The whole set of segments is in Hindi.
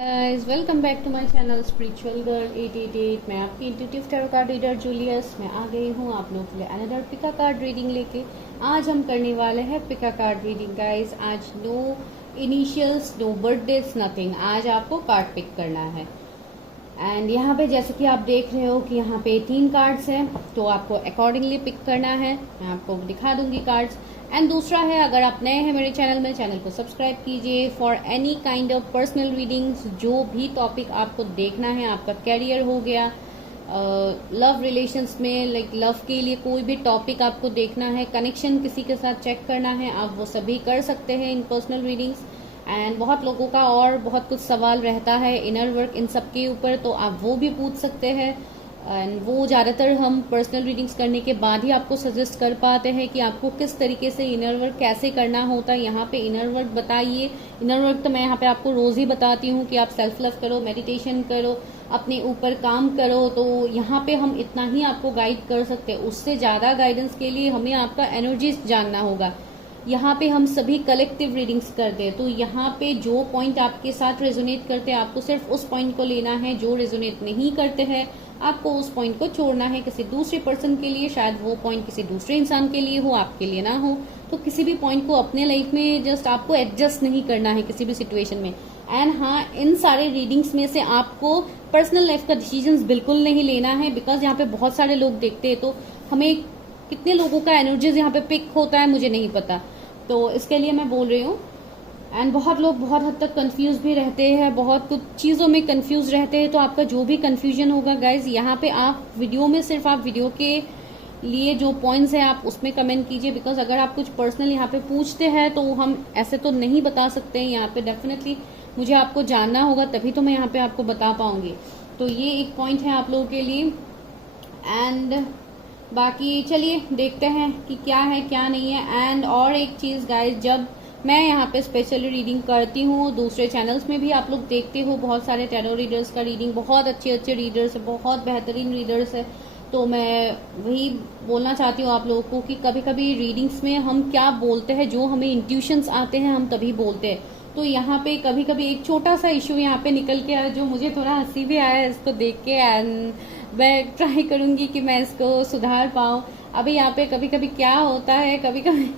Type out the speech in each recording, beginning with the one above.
Guys welcome back to my channel spiritual girl 888। मैं आपकी intuitive tarot card reader Julius. मैं आ गई हूँ आप लोगों के लिए अनदर पिका कार्ड रीडिंग लेके। आज हम करने वाले हैं पिका कार्ड रीडिंग गाइस। आज no initials, no birthdays, nothing. आज आपको कार्ड पिक करना है। एंड यहाँ पे जैसे कि आप देख रहे हो कि यहाँ पे 3 कार्ड्स हैं, तो आपको अकॉर्डिंगली पिक करना है। मैं आपको दिखा दूंगी कार्ड्स। एंड दूसरा है, अगर आप नए हैं मेरे चैनल में, चैनल को सब्सक्राइब कीजिए for any kind of personal readings. जो भी टॉपिक आपको देखना है, आपका कैरियर हो गया, लव रिलेशंस में, लाइक लव के लिए कोई भी टॉपिक आपको देखना है, कनेक्शन किसी के साथ चेक करना है, आप वो सभी कर सकते हैं इन पर्सनल रीडिंग्स। एंड बहुत लोगों का और बहुत कुछ सवाल रहता है इनर वर्क इन सब के ऊपर, तो आप वो भी पूछ सकते हैं। एंड वो ज़्यादातर हम पर्सनल रीडिंग्स करने के बाद ही आपको सजेस्ट कर पाते हैं कि आपको किस तरीके से इनर वर्क कैसे करना होता है। यहाँ पे इनर वर्क बताइए, इनर वर्क तो मैं यहाँ पे आपको रोज़ ही बताती हूँ कि आप सेल्फ लव करो, मेडिटेशन करो, अपने ऊपर काम करो। तो यहाँ पे हम इतना ही आपको गाइड कर सकते हैं। उससे ज़्यादा गाइडेंस के लिए हमें आपका एनर्जीज जानना होगा। यहाँ पे हम सभी कलेक्टिव रीडिंग्स करते हैं, तो यहाँ पे जो पॉइंट आपके साथ रेजोनेट करते हैं आपको सिर्फ उस पॉइंट को लेना है। जो रेजोनेट नहीं करते हैं आपको उस पॉइंट को छोड़ना है। किसी दूसरे पर्सन के लिए शायद वो पॉइंट किसी दूसरे इंसान के लिए हो, आपके लिए ना हो। तो किसी भी पॉइंट को अपने लाइफ में जस्ट आपको एडजस्ट नहीं करना है किसी भी सिचुएशन में। एंड हाँ, इन सारे रीडिंग्स में से आपको पर्सनल लाइफ का डिसीजंस बिल्कुल नहीं लेना है, बिकॉज यहाँ पे बहुत सारे लोग देखते हैं, तो हमें कितने लोगों का एनर्जीज यहाँ पे पिक होता है मुझे नहीं पता, तो इसके लिए मैं बोल रही हूँ। एंड बहुत लोग बहुत हद तक कंफ्यूज भी रहते हैं, बहुत कुछ चीज़ों में कंफ्यूज रहते हैं। तो आपका जो भी कंफ्यूजन होगा गाइज, यहाँ पे आप वीडियो में सिर्फ आप वीडियो के लिए जो पॉइंट्स हैं आप उसमें कमेंट कीजिए, बिकॉज अगर आप कुछ पर्सनल यहाँ पे पूछते हैं तो हम ऐसे तो नहीं बता सकते हैं। यहाँ पे डेफिनेटली मुझे आपको जानना होगा, तभी तो मैं यहाँ पे आपको बता पाऊंगी। तो ये एक पॉइंट है आप लोगों के लिए। एंड बाकी चलिए देखते हैं कि क्या है क्या नहीं है। एंड और एक चीज़ गाइज, जब मैं यहाँ पे स्पेशली रीडिंग करती हूँ, दूसरे चैनल्स में भी आप लोग देखते हो बहुत सारे टैरो रीडर्स का रीडिंग, बहुत अच्छे अच्छे रीडर्स है, बहुत बेहतरीन रीडर्स है। तो मैं वही बोलना चाहती हूँ आप लोगों को कि कभी कभी रीडिंग्स में हम क्या बोलते हैं, जो हमें इंट्यूशंस आते हैं हम तभी बोलते हैं। तो यहाँ पे कभी कभी एक छोटा सा इशू यहाँ पे निकल के आया, जो मुझे थोड़ा हंसी भी आया इसको देख के। एंड मैं ट्राई करूंगी कि मैं इसको सुधार पाऊँ। अभी यहाँ पे कभी कभी क्या होता है, कभी कभी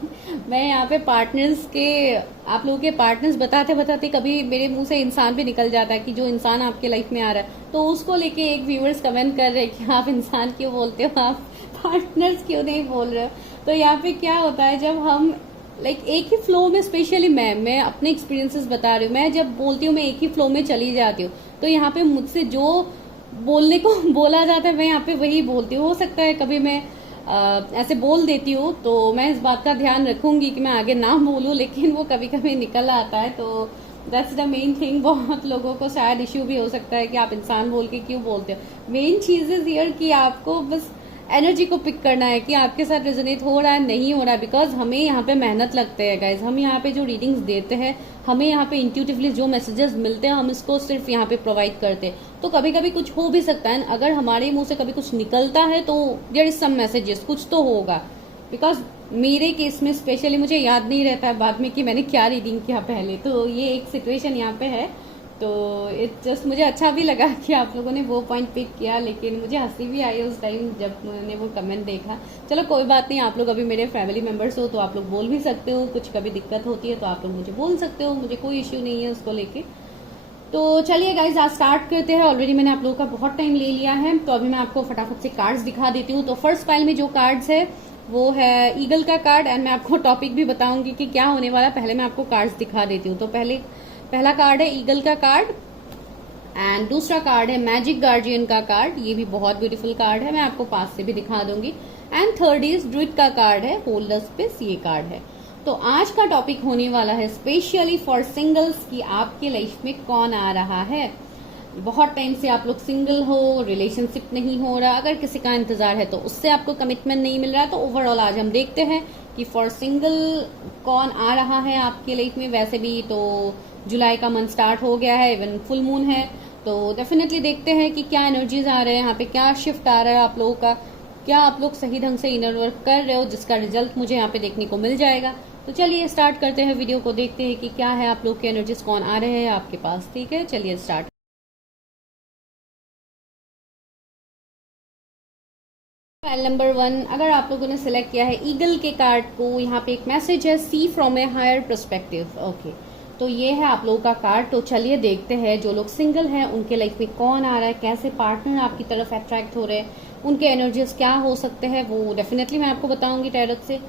मैं यहाँ पे पार्टनर्स के, आप लोगों के पार्टनर्स बताते बताते कभी मेरे मुंह से इंसान भी निकल जाता है कि जो इंसान आपके लाइफ में आ रहा है, तो उसको लेके एक व्यूअर्स कमेंट कर रहे हैं कि आप इंसान क्यों बोलते हो, आप पार्टनर्स क्यों नहीं बोल रहे हो। तो यहाँ पे क्या होता है, जब हम लाइक एक ही फ्लो में, स्पेशली मैं अपने एक्सपीरियंसेस बता रही हूँ, मैं जब बोलती हूँ मैं एक ही फ्लो में चली जाती हूँ। तो यहाँ पे मुझसे जो बोलने को बोला जाता है मैं यहाँ पे वही बोलती हूँ। हो सकता है कभी मैं ऐसे बोल देती हूँ, तो मैं इस बात का ध्यान रखूंगी कि मैं आगे ना बोलूँ, लेकिन वो कभी कभी निकल आता है। तो दैट्स द मेन थिंग। बहुत लोगों को शायद इश्यू भी हो सकता है कि आप इंसान बोल के क्यों बोलते हो। मेन चीज इज हियर कि आपको बस एनर्जी को पिक करना है कि आपके साथ रेजोनेट हो रहा है नहीं हो रहा है। बिकॉज हमें यहाँ पे मेहनत लगते हैं गाइज, हम यहाँ पे जो रीडिंग्स देते हैं, हमें यहाँ पे इंट्यूटिवली जो मैसेजेस मिलते हैं हम इसको सिर्फ यहाँ पे प्रोवाइड करते हैं। तो कभी कभी कुछ हो भी सकता है, अगर हमारे मुंह से कभी कुछ निकलता है तो देयर इज सम मैसेजेस, कुछ तो होगा। बिकॉज मेरे केस में स्पेशली मुझे याद नहीं रहता है बाद में कि मैंने क्या रीडिंग किया पहले, तो ये एक सिचुएशन यहाँ पे है। तो इट जस्ट मुझे अच्छा भी लगा कि आप लोगों ने वो पॉइंट पिक किया, लेकिन मुझे हंसी भी आई उस टाइम जब मैंने वो कमेंट देखा। चलो कोई बात नहीं, आप लोग अभी मेरे फैमिली मेंबर्स हो तो आप लोग बोल भी सकते हो, कुछ कभी दिक्कत होती है तो आप लोग मुझे बोल सकते हो, मुझे कोई इश्यू नहीं है उसको लेके। तो चलिए गाइज आज स्टार्ट करते हैं। ऑलरेडी मैंने आप लोगों का बहुत टाइम ले लिया है, तो अभी मैं आपको फटाफट से कार्ड्स दिखा देती हूँ। तो फर्स्ट पाइल में जो कार्ड्स है वो है ईगल का कार्ड। एंड मैं आपको टॉपिक भी बताऊंगी कि क्या होने वाला, पहले मैं आपको कार्ड्स दिखा देती हूँ। तो पहला कार्ड है ईगल का कार्ड, एंड दूसरा कार्ड है मैजिक गार्जियन का कार्ड। ये भी बहुत ब्यूटीफुल कार्ड है, मैं आपको पास से भी दिखा दूंगी। एंड थर्ड इज ड्रुइड का कार्ड है, होल्ड द स्पेस, ये कार्ड है। तो आज का टॉपिक होने वाला है स्पेशली फॉर सिंगल्स कि आपके लाइफ में कौन आ रहा है। बहुत टाइम से आप लोग सिंगल हो, रिलेशनशिप नहीं हो रहा, अगर किसी का इंतजार है तो उससे आपको कमिटमेंट नहीं मिल रहा। तो ओवरऑल आज हम देखते हैं कि फॉर सिंगल कौन आ रहा है आपके लाइफ में। वैसे भी तो जुलाई का मंथ स्टार्ट हो गया है, इवन फुल मून है, तो डेफिनेटली देखते हैं कि क्या एनर्जीज आ रहे हैं यहाँ पे, क्या शिफ्ट आ रहा है आप लोगों का, क्या आप लोग सही ढंग से इनर वर्क कर रहे हो, जिसका रिजल्ट मुझे यहाँ पे देखने को मिल जाएगा। तो चलिए स्टार्ट करते हैं वीडियो को, देखते हैं कि क्या है आप लोग के एनर्जीज कौन आ रहे हैं आपके पास। ठीक है, चलिए स्टार्ट। फाइल नंबर 1, अगर आप लोगों ने सिलेक्ट किया है ईगल के कार्ड को, यहाँ पे एक मैसेज है, see from a higher perspective. Okay, तो ये है आप लोगों का कार्ड। तो चलिए देखते हैं जो लोग सिंगल हैं उनके लाइफ में कौन आ रहा है, कैसे पार्टनर आपकी तरफ अट्रैक्ट हो रहे हैं, उनके एनर्जीज क्या हो सकते हैं, वो डेफिनेटली मैं आपको बताऊंगी टैरट से।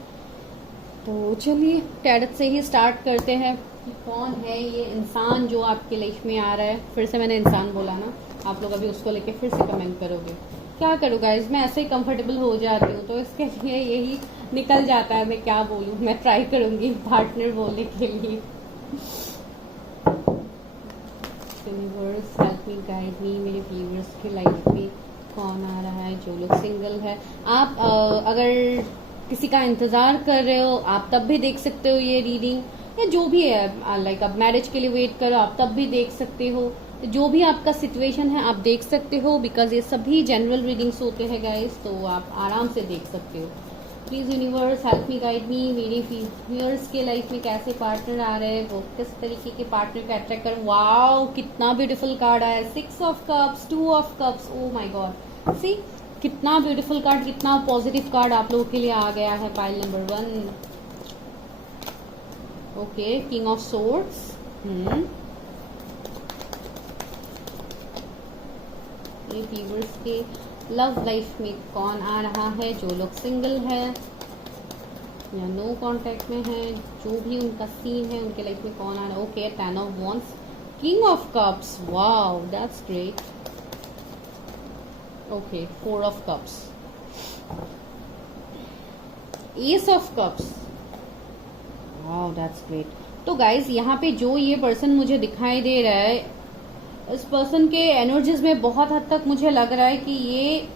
तो चलिए टैरट से ही स्टार्ट करते हैं कि कौन है ये इंसान जो आपके लाइफ में आ रहा है। फिर से मैंने इंसान बोला ना, आप लोग अभी उसको लेके फिर से कमेंट करोगे। क्या करूँ गाइज, मैं ऐसे ही कंफर्टेबल हो जाती हूँ, तो इसके लिए यही निकल जाता है। मैं क्या बोलूँ, मैं ट्राई करूंगी पार्टनर बोलने के लिए। यूनिवर्स हेल्प मी, गाइड मी, मेरे व्यूअर्स की लाइफ में कौन आ रहा है जो लोग सिंगल है। आप अगर किसी का इंतजार कर रहे हो आप तब भी देख सकते हो ये रीडिंग, या जो भी है, लाइक आप मैरिज के लिए वेट करो आप तब भी देख सकते हो। जो भी आपका सिचुएशन है आप देख सकते हो, बिकॉज ये सभी जनरल रीडिंग्स होते हैं गाइस, तो आप आराम से देख सकते हो। Please universe help me, guide मी, मेरे व्यूअर्स के लाइफ में कैसे पार्टनर आ रहे हैं, वो किस तरीके के पार्टनर का अट्रैक्ट कर। वाओ, कितना ब्यूटीफुल कार्ड आया, 6 of cups, 2 of cups. Oh my God, see कितना ब्यूटीफुल कार्ड, कितना पॉजिटिव कार्ड आप लोगों के लिए आ गया है। Pile number 1, okay, king of swords. ये व्यूअर्स के लव लाइफ में कौन आ रहा है जो लोग सिंगल है या नो कांटेक्ट में है, जो भी उनका सीन है उनके लाइफ में कौन आ रहा है। Okay, 10 of wands, king of cups, wow that's great. Okay, 4 of cups, S of cups, wow that's great. तो गाइज यहाँ पे जो ये पर्सन मुझे दिखाई दे रहा है, इस पर्सन के एनर्जीज में बहुत हद तक मुझे लग रहा है कि ये,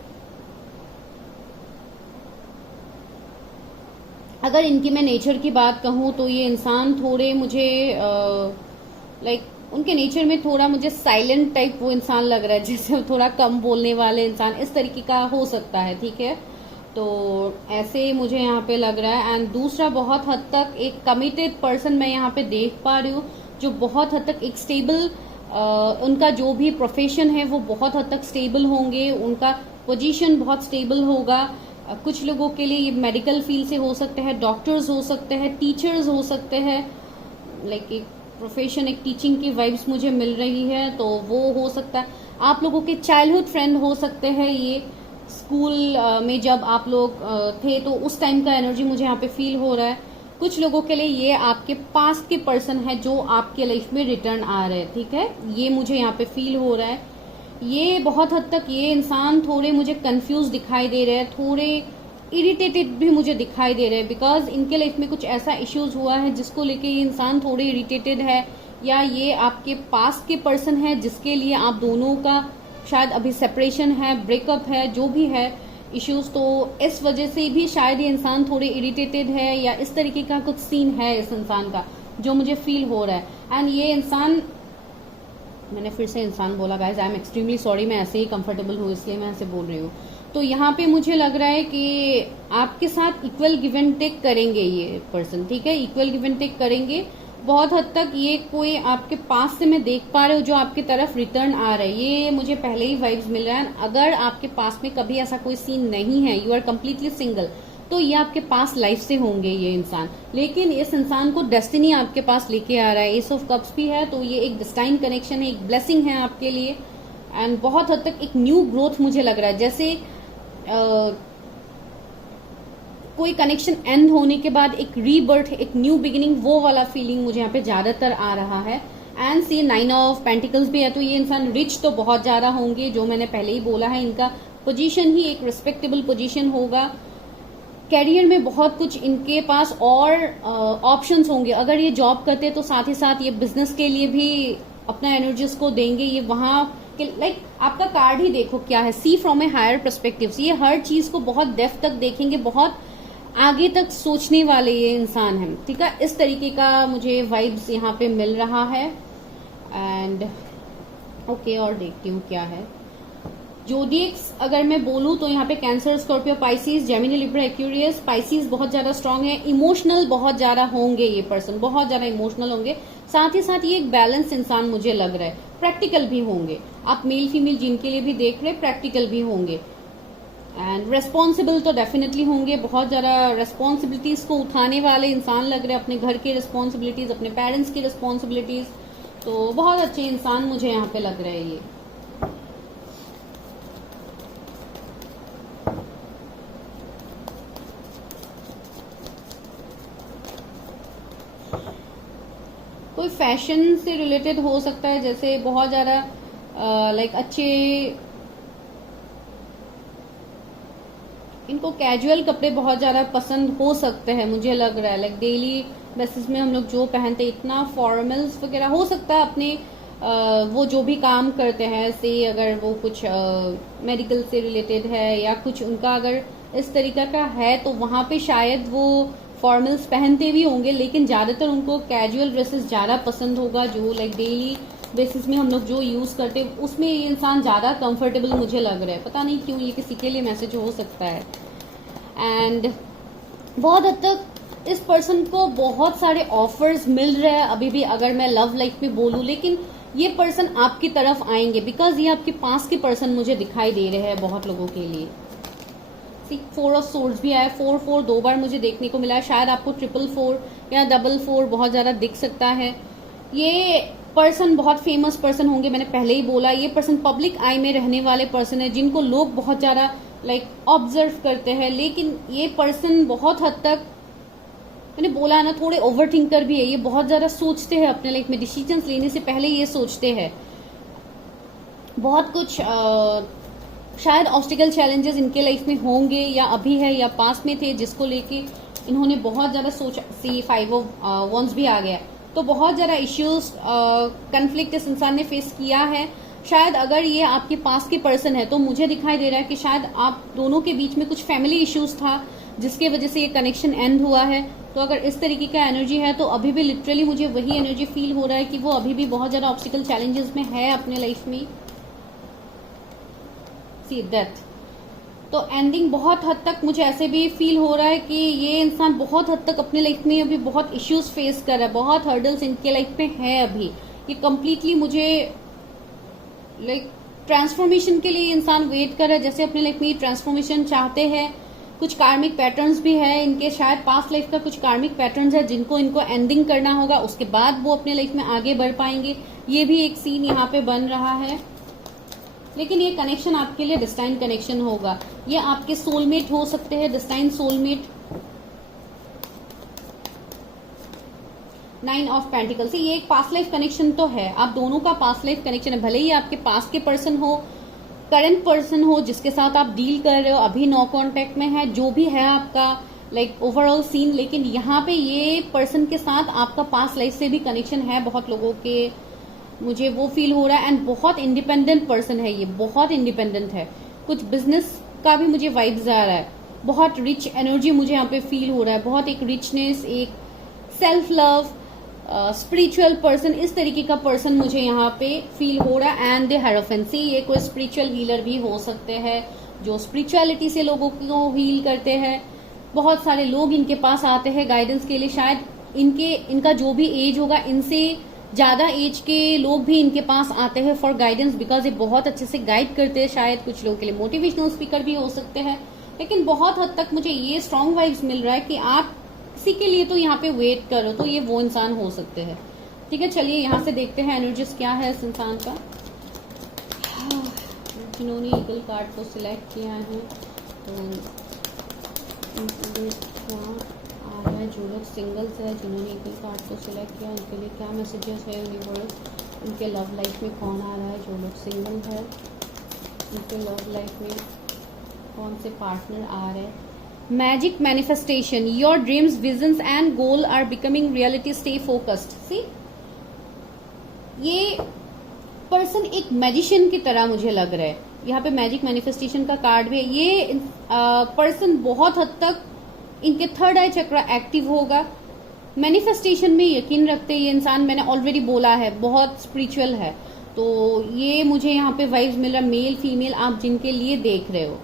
अगर इनकी मैं नेचर की बात कहूँ तो ये इंसान थोड़े मुझे लाइक उनके नेचर में थोड़ा मुझे साइलेंट टाइप वो इंसान लग रहा है, जैसे थोड़ा कम बोलने वाले इंसान, इस तरीके का हो सकता है। ठीक है, तो ऐसे मुझे यहाँ पे लग रहा है। एंड दूसरा, बहुत हद तक एक कमिटेड पर्सन मैं यहाँ पे देख पा रही हूँ, जो बहुत हद तक एक स्टेबल, उनका जो भी प्रोफेशन है वो बहुत हद तक स्टेबल होंगे, उनका पोजीशन बहुत स्टेबल होगा। कुछ लोगों के लिए ये मेडिकल फील्ड से हो सकते हैं, डॉक्टर्स हो सकते हैं, टीचर्स हो सकते हैं, लाइक एक प्रोफेशन, एक टीचिंग की वाइब्स मुझे मिल रही है, तो वो हो सकता है। आप लोगों के चाइल्डहुड फ्रेंड हो सकते हैं, ये स्कूल में जब आप लोग थे तो उस टाइम का एनर्जी मुझे यहाँ पे फील हो रहा है। कुछ लोगों के लिए ये आपके पास्ट के पर्सन है जो आपके लाइफ में रिटर्न आ रहे हैं। ठीक है, ये मुझे यहाँ पे फील हो रहा है। ये बहुत हद तक ये इंसान थोड़े मुझे कंफ्यूज दिखाई दे रहे हैं, थोड़े इरिटेटेड भी मुझे दिखाई दे रहे हैं, बिकॉज इनके लाइफ में कुछ ऐसा इश्यूज हुआ है जिसको लेके ये इंसान थोड़े इरिटेटेड है, या ये आपके पास्ट के पर्सन है जिसके लिए आप दोनों का शायद अभी सेपरेशन है, ब्रेकअप है, जो भी है इश्यूज, तो इस वजह से भी शायद ये इंसान थोड़े इरिटेटेड है, या इस तरीके का कुछ सीन है इस इंसान का जो मुझे फील हो रहा है। एंड ये इंसान, मैंने फिर से इंसान बोला guys, I am extremely sorry, मैं ऐसे ही कंफर्टेबल हूँ इसलिए मैं ऐसे बोल रही हूँ। तो यहाँ पे मुझे लग रहा है कि आपके साथ इक्वल गिव एंड टेक करेंगे ये पर्सन। ठीक है, इक्वल गिव एंड टेक करेंगे बहुत हद तक। ये कोई आपके पास से मैं देख पा रही हूँ जो आपकी तरफ रिटर्न आ रहा है, ये मुझे पहले ही वाइब्स मिल रहा है। अगर आपके पास में कभी ऐसा कोई सीन नहीं है, यू आर कम्प्लीटली सिंगल, तो ये आपके पास लाइफ से होंगे ये इंसान, लेकिन इस इंसान को डेस्टिनी आपके पास लेके आ रहा है। एस ऑफ कप्स भी है, तो ये एक डिस्टाइन कनेक्शन है, एक ब्लेसिंग है आपके लिए। एंड बहुत हद तक एक न्यू ग्रोथ मुझे लग रहा है, जैसे कोई कनेक्शन एंड होने के बाद एक रीबर्थ, एक न्यू बिगिनिंग, वो वाला फीलिंग मुझे यहाँ पे ज्यादातर आ रहा है। एंड सी 9 ऑफ पेंटिकल्स भी है, तो ये इंसान रिच तो बहुत ज्यादा होंगे, जो मैंने पहले ही बोला है, इनका पोजीशन ही एक रिस्पेक्टेबल पोजीशन होगा। कैरियर में बहुत कुछ इनके पास और ऑप्शंस होंगे। अगर ये जॉब करते तो साथ ही साथ ये बिजनेस के लिए भी अपना एनर्जीज को देंगे। ये वहां के लाइक आपका कार्ड ही देखो क्या है, see from a higher perspective. ये हर चीज को बहुत डेप्थ तक देखेंगे, बहुत आगे तक सोचने वाले ये इंसान है। ठीक है, इस तरीके का मुझे वाइब्स यहाँ पे मिल रहा है। एंड ओके, और देखती हूँ क्या है। जोडिएक्स अगर मैं बोलूं तो यहाँ पे cancer, Scorpio, Pisces, Gemini, Libra, Aquarius. Pisces बहुत ज्यादा स्ट्रांग है, इमोशनल बहुत ज्यादा होंगे, ये पर्सन बहुत ज्यादा इमोशनल होंगे। साथ ही साथ ये एक बैलेंस इंसान मुझे लग रहा है, प्रैक्टिकल भी होंगे। आप मेल फीमेल जिनके लिए भी देख रहे, प्रैक्टिकल भी होंगे एंड रेस्पॉन्सिबल तो डेफिनेटली होंगे। बहुत ज्यादा रेस्पॉन्सिबिलिटीज को उठाने वाले इंसान लग रहे हैं, अपने घर की रिस्पॉन्सिबिलिटीज, अपने पेरेंट्स की रिस्पॉन्सिबिलिटीज। तो बहुत अच्छे इंसान मुझे यहाँ पे लग रहे हैं ये। कोई फैशन से रिलेटेड हो सकता है, जैसे बहुत ज्यादा लाइक अच्छे, इनको कैजुअल कपड़े बहुत ज्यादा पसंद हो सकते हैं मुझे लग रहा है। लाइक डेली बेसिस में हम लोग जो पहनते हैं, इतना फॉर्मल्स वगैरह हो सकता है अपने वो जो भी काम करते हैं, से अगर वो कुछ मेडिकल से रिलेटेड है या कुछ उनका अगर इस तरीका का है, तो वहां पे शायद वो फॉर्मल्स पहनते भी होंगे, लेकिन ज्यादातर उनको कैजुअल ड्रेसेस ज्यादा पसंद होगा, जो लाइक डेली बेसिस में हम लोग जो यूज करते हैं उसमें ये इंसान ज्यादा कंफर्टेबल मुझे लग रहा है। पता नहीं क्यों, ये किसी के लिए मैसेज हो सकता है। एंड बहुत हद तक इस पर्सन को बहुत सारे ऑफर्स मिल रहे हैं अभी भी, अगर मैं लव लाइफ में बोलूं, लेकिन ये पर्सन आपकी तरफ आएंगे बिकॉज ये आपके पास के पर्सन मुझे दिखाई दे रहे हैं बहुत लोगों के लिए। 4 ऑफ सोर्ड्स भी आया, 4 2 बार मुझे देखने को मिला है। शायद आपको 4 या 4 बहुत ज्यादा दिख सकता है। ये पर्सन बहुत फेमस पर्सन होंगे, मैंने पहले ही बोला। ये पर्सन पब्लिक आई में रहने वाले पर्सन है, जिनको लोग बहुत ज्यादा लाइक ऑब्जर्व करते हैं। लेकिन ये पर्सन बहुत हद तक, मैंने बोला ना, थोड़े ओवर थिंकर भी है। ये बहुत ज्यादा सोचते हैं अपने लाइफ में, डिसीजंस लेने से पहले ये सोचते हैं बहुत कुछ। शायद ऑब्स्टिकल चैलेंजेस इनके लाइफ में होंगे, या अभी है या पास में थे, जिसको लेके इन्होंने बहुत ज्यादा सोचा। 5 ऑफ वंस भी आ गया, तो बहुत ज्यादा इश्यूज, कन्फ्लिक्ट इस इंसान ने फेस किया है। शायद अगर ये आपके पास के पर्सन है, तो मुझे दिखाई दे रहा है कि शायद आप दोनों के बीच में कुछ फैमिली इश्यूज था, जिसके वजह से ये कनेक्शन एंड हुआ है। तो अगर इस तरीके का एनर्जी है, तो अभी भी लिटरली मुझे वही एनर्जी फील हो रहा है कि वो अभी भी बहुत ज्यादा ऑब्स्टिकल चैलेंजेस में है अपने लाइफ में। सी डेथ, तो एंडिंग बहुत हद तक मुझे ऐसे भी फील हो रहा है कि ये इंसान बहुत हद तक अपने लाइफ में अभी बहुत इश्यूज फेस कर रहा है, बहुत हर्डल्स इनके लाइफ में है अभी। ये कम्प्लीटली मुझे लाइक ट्रांसफॉर्मेशन के लिए इंसान वेट कर रहा है, जैसे अपने लाइफ में ट्रांसफॉर्मेशन चाहते हैं। कुछ कार्मिक पैटर्न्स भी है इनके, शायद पास्ट लाइफ का कुछ कार्मिक पैटर्न्स है जिनको इनको एंडिंग करना होगा, उसके बाद वो अपने लाइफ में आगे बढ़ पाएंगे। ये भी एक सीन यहाँ पे बन रहा है। लेकिन ये कनेक्शन आपके लिए डिस्टाइन कनेक्शन होगा, ये आपके सोलमेट हो सकते हैं, डिस्टाइन सोलमेट। 9 ऑफ पेंटिकल्स, ये एक पास्ट लाइफ कनेक्शन तो है, आप दोनों का पास्ट लाइफ कनेक्शन है। भले ही आपके पास के पर्सन हो, करंट पर्सन हो जिसके साथ आप डील कर रहे हो, अभी नो कांटेक्ट में है, जो भी है आपका लाइक ओवरऑल सीन, लेकिन यहाँ पे ये पर्सन के साथ आपका पास्ट लाइफ से भी कनेक्शन है बहुत लोगों के, मुझे वो फील हो रहा है। एंड बहुत इंडिपेंडेंट पर्सन है ये, बहुत इंडिपेंडेंट है। कुछ बिजनेस का भी मुझे वाइब्स आ रहा है, बहुत रिच एनर्जी मुझे यहाँ पे फील हो रहा है, बहुत एक रिचनेस, एक सेल्फ लव, स्पिरिचुअल पर्सन, इस तरीके का पर्सन मुझे यहाँ पे फील हो रहा है। एंड द हेरोफेंसी, ये कोई स्पिरिचुअल हीलर भी हो सकते हैं जो स्पिरिचुअलिटी से लोगों को हील करते हैं। बहुत सारे लोग इनके पास आते हैं गाइडेंस के लिए, शायद इनका जो भी एज होगा, इनसे ज्यादा एज के लोग भी इनके पास आते हैं फॉर गाइडेंस, बिकॉज ये बहुत अच्छे से गाइड करते हैं। शायद कुछ लोगों के लिए मोटिवेशनल स्पीकर भी हो सकते हैं, लेकिन बहुत हद तक मुझे ये स्ट्रांग वाइब्स मिल रहा है कि आप किसी के लिए तो यहाँ पे वेट करो, तो ये वो इंसान हो सकते हैं। ठीक है, चलिए यहाँ से देखते हैं एनर्जीज क्या है इस इंसान का। जिन्होंने ईगल कार्ड को सिलेक्ट किया है, तो आ रहा है, जो लोग सिंगल्स है, जिन्होंने ईगल कार्ड को सिलेक्ट किया, उनके लिए क्या मैसेजेस है यूनिवर्स, उनके लव लाइफ में कौन आ रहा है। जो लोग सिंगल है, उनके लव लाइफ में कौन से पार्टनर आ रहे हैं। Magic manifestation, your dreams, visions and goal are becoming reality, stay focused. See, ये पर्सन एक मैजिशियन की तरह मुझे लग रहा है। यहाँ पे मैजिक मैनिफेस्टेशन का कार्ड भी है। ये पर्सन बहुत हद तक इनके 3rd आई चक्र एक्टिव होगा, मैनिफेस्टेशन में यकीन रखते ये इंसान, मैंने ऑलरेडी बोला है, बहुत स्पिरिचुअल है। तो ये मुझे यहाँ पे वाइब्स मिल रहा, मेल फीमेल आप जिनके लिए देख रहे हो,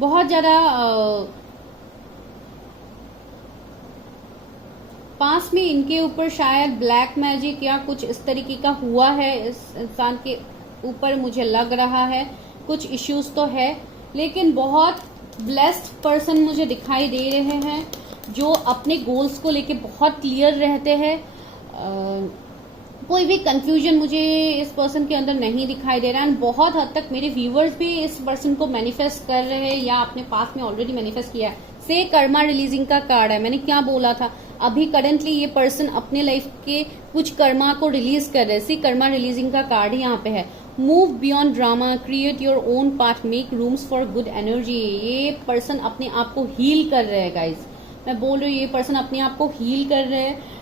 बहुत ज्यादा पास में इनके ऊपर शायद ब्लैक मैजिक या कुछ इस तरीके का हुआ है इस इंसान के ऊपर, मुझे लग रहा है कुछ इश्यूज तो है, लेकिन बहुत ब्लेस्ड पर्सन मुझे दिखाई दे रहे हैं जो अपने गोल्स को लेके बहुत क्लियर रहते हैं। कोई भी कंफ्यूजन मुझे इस पर्सन के अंदर नहीं दिखाई दे रहा है। बहुत हद तक मेरे व्यूवर्स भी इस पर्सन को मैनिफेस्ट कर रहे हैं या अपने पास में ऑलरेडी मैनिफेस्ट किया है। से कर्मा रिलीजिंग का कार्ड है, मैंने क्या बोला था, अभी करंटली ये पर्सन अपने लाइफ के कुछ कर्मा को रिलीज कर रहे हैं। सी कर्मा रिलीजिंग का कार्ड ही यहाँ पे है। Move beyond drama, create your own path, make rooms for good energy. ये पर्सन अपने आप को हील कर रहे हैं गाइज, मैं बोल रही हूँ ये पर्सन अपने आप को हील कर रहे हैं।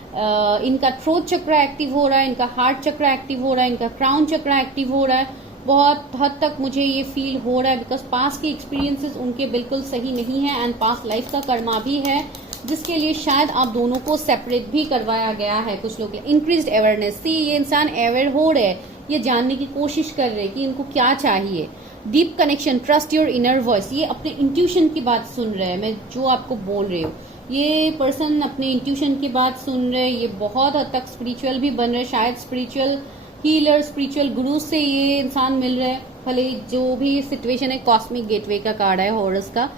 इनका थ्रोट चक्र एक्टिव हो रहा है, इनका हार्ट चक्र एक्टिव हो रहा है, इनका क्राउन चक्र एक्टिव हो रहा है। बहुत हद तक मुझे ये फील हो रहा है बिकॉज पास्ट के एक्सपीरियंसेस उनके बिल्कुल सही नहीं है एंड पास्ट लाइफ का कर्मा भी है जिसके लिए शायद आप दोनों को सेपरेट भी करवाया गया है कुछ लोग। इंक्रीज्ड अवेयरनेस, सी ये इंसान अवेयर हो रहे हैं, ये जानने की कोशिश कर रहे हैं कि इनको क्या चाहिए। Deep connection, trust your inner voice, ये अपने इंट्यूशन की बात सुन रहे हैं, मैं जो आपको बोल रही हूँ ये पर्सन अपने इंट्यूशन की बात सुन रहे हैं। ये बहुत हद तक स्पिरिचुअल भी बन रहे हैं, शायद स्पिरिचुअल हीलर, स्पिरिचुअल गुरु से ये इंसान मिल रहे हैं। भले जो भी सिचुएशन है, कॉस्मिक गेटवे का कार्ड है हॉरस का।